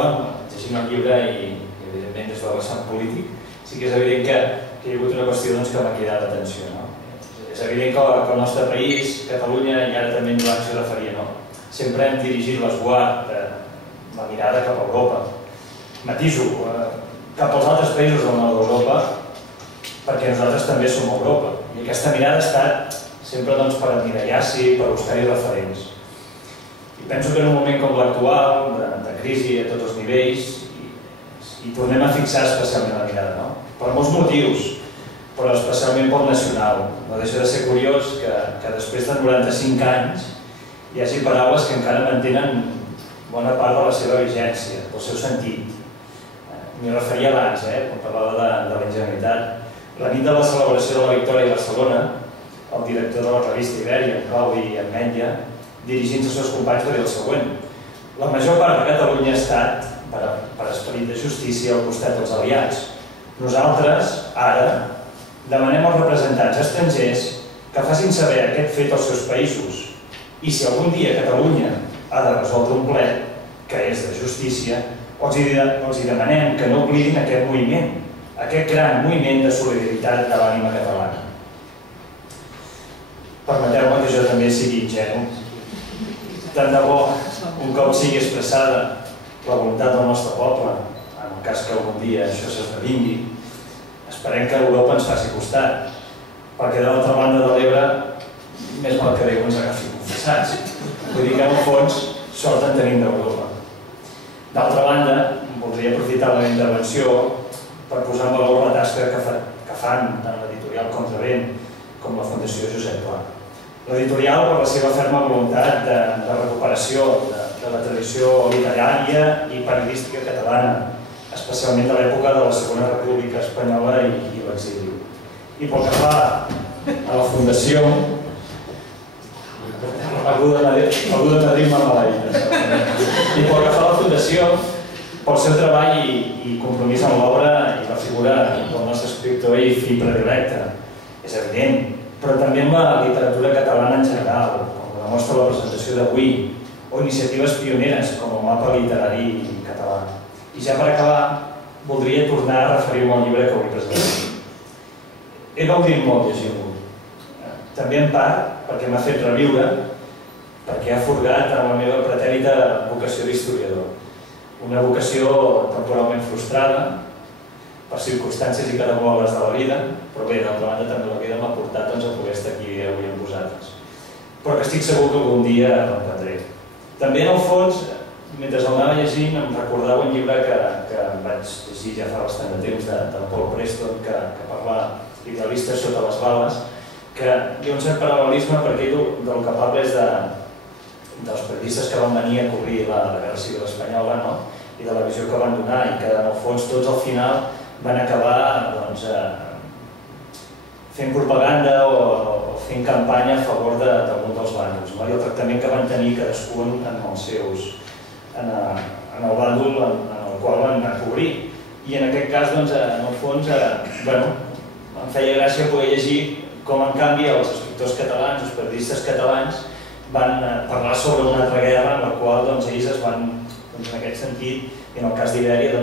llegint el llibre i evidentment des del vessant polític, sí que és evident que hi ha hagut una qüestió que m'ha cridat l'atenció. És evident que el nostre país, Catalunya, i ara també en Joan s'hi referia, sempre hem dirigit l'esguard, la mirada cap a Europa. Matiso, cap als altres països del nord d'Europa, perquè nosaltres també som Europa. I aquesta mirada ha estat sempre per emmirallar-s'hi, per buscar-hi referents. I penso que en un moment com l'actual, de crisi a tots els nivells, hi tornem a fixar especialment la mirada, no? Per molts motius, però especialment pel nacional. No deixa de ser curiós que després de 95 anys hi hagi paraules que encara mantenen bona part de la seva vigència, del seu sentit. M'hi referia abans, quan parlava de la ingenuïtat. La nit de la celebració de la victòria a Barcelona, el director de la revista Ibèria, en Claudi Ametlla, dirigint-se als seus companys, va dir el següent: la major part de Catalunya ha estat, per esperit de justícia, al costat dels aliats. Nosaltres, ara, demanem als representants estrangers que facin saber aquest fet als seus països. I si algun dia Catalunya ha de resoldre un plet, que és de justícia, els hi demanem que no oblidin aquest moviment, aquest gran moviment de solidaritat de l'ànima catalana. Permeteu-me que jo també sigui ingenu. Tant de bo un cop sigui expressada la voluntat del nostre poble, en el cas que algun dia això s'esdevingui, esperem que Europa ens faci costat, perquè de l'altra banda de l'Ebre més mal que Déu ens agafi confessats. Vull dir que en el fons sort en tenim d'Europa. D'altra banda, voldria aprofitar la meva intervenció per posar en valor la tasca que fan tant l'editorial Contravent com la Fundació Josep Pla. L'editorial, per la seva ferma voluntat de recuperació de la tradició literària i periodística catalana, especialment de l'època de la Segona República Espanyola i l'exili. I pel que fa a la Fundació, algú de Madrid Marmalaïta. I pel que fa a la Fundació, pel seu treball i compromís amb l'obra i la figura del nostre escriptor i fill predilecte, és evident, però també amb la literatura catalana en general, com demostra la presentació d'avui, o iniciatives pioneres com el mapa literari català. I ja per acabar, voldria tornar a referir-me al llibre que avui presentem. He gaudit molt llegir-lo, també en part perquè m'ha fet reviure, perquè ha forgat en la meva pretèrita vocació d'historiador. Una vocació temporalment frustrada per circumstàncies i caramoles de la vida, però bé, d'altra banda també la vida m'ha portat a poder estar aquí avui amb vosaltres. Però que estic segur que algun dia reprendré. També, en el fons, mentre el anava llegint, em recordava un llibre que vaig llegir ja fa bastant de temps, del Paul Preston, que parla d'idealistes sota les bales, que hi ha un cert paral·lelisme perquè ell del que parla és dels periodistes que van venir a cobrir la Guerra Civil Espanyola i de la visió que van donar i que, en el fons, tots al final van acabar fent propaganda o fent campanya a favor d'algun dels bàndols i el tractament que van tenir cadascú en el bàndol en el qual van anar a cobrir. I en aquest cas, en el fons, em feia gràcia poder llegir com, en canvi, els escriptors catalans, els periodistes catalans, van parlar sobre una altra guerra en la qual ells es van, en aquest sentit, i en el cas d'Ibèria,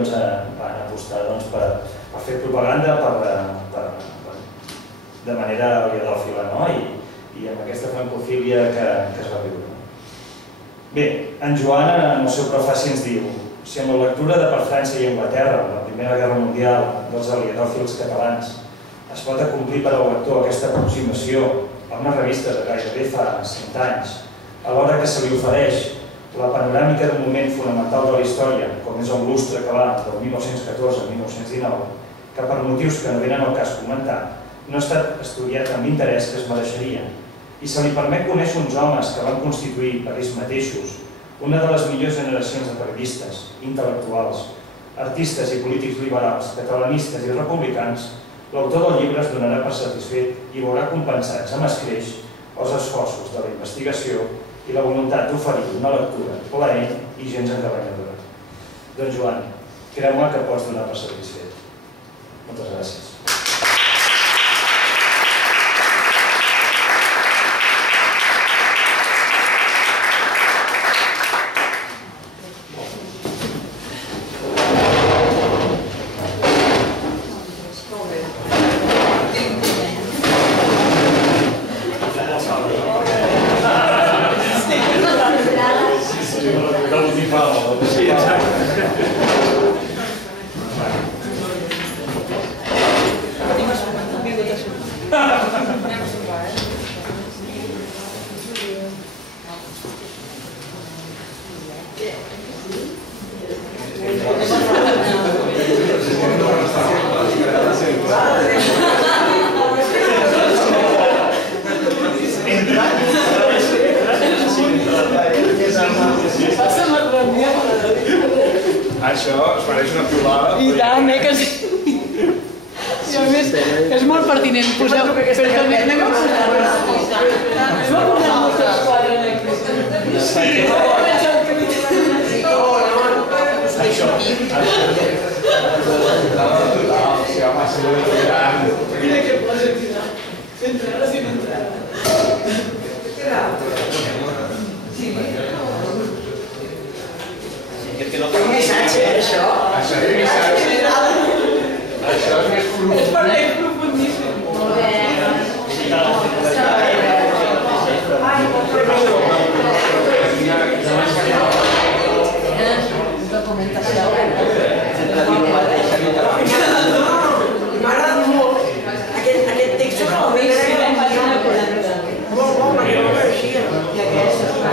van apostar per fer propaganda de manera aliadòfila i amb aquesta francofília que es va viure. Bé, en Joan, en el seu prefaci, ens diu: si amb la lectura de Per França i Anglaterra, la Primera Guerra Mundial, dels aliadòfils catalans, es pot acomplir per al lector aquesta aproximació a una revista de gairebé fa 100 anys, alhora que se li ofereix la panoràmica d'un moment fonamental de la història, com és el lustre acabat del 1914-1919, que per motius que no venen al cas comentar, no ha estat estudiat amb l'interès que es mereixeria, i se li permet conèixer uns homes que van constituir per ells mateixos una de les millors generacions de periodistes, intel·lectuals, artistes i polítics liberals, catalanistes i republicans, l'autor del llibre es donarà per satisfet i veurà compensats amb escreix els esforços de la investigació i la voluntat d'oferir una lectura plaent i gens engabanyadora. Doncs Joan, creu-me que pots donar per satisfet. Moltes gràcies. també que sí. I a més, és molt pertinent posar... Però també anem a posar... Es va posar moltes quadres aquí. Sí, Això. Mira que posa aquí. Entrada sin entrada. Un missatge, això. Això és missatge. Això és més profund. És per ell profundíssim. Molt bé. Documentació. M'ha agradat molt aquest text sobre la vida. Molt bo, perquè no ho coneixia. I aquesta és una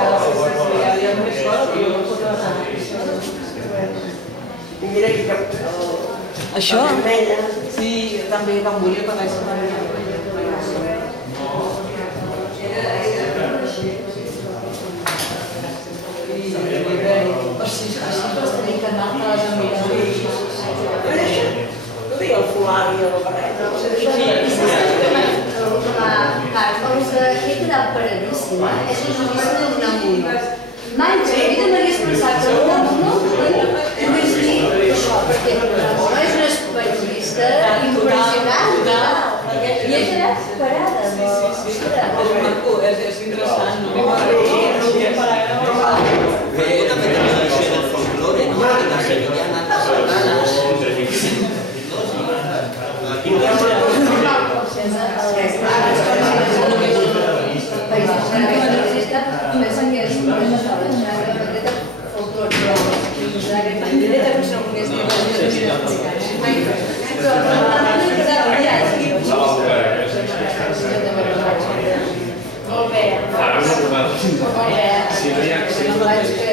més cosa que jo no puc passar. I mira aquí que... Això? Sí, també quan volia pagar això. Així pots tenir que anar a les amigues. No dic el fulari o la barreta, no sé d'això. He quedat paradíssima. És una llista d'Unamuno. Mai de la vida m'hagués pensat que Unamuno pogués dir això, perquè Unamuno és una periodista impressionant. I he quedat parada. És interessant, no? Una metodologia del folklore, no? La sevillana, les sardanes... Molt bé. Si no hi ha accés...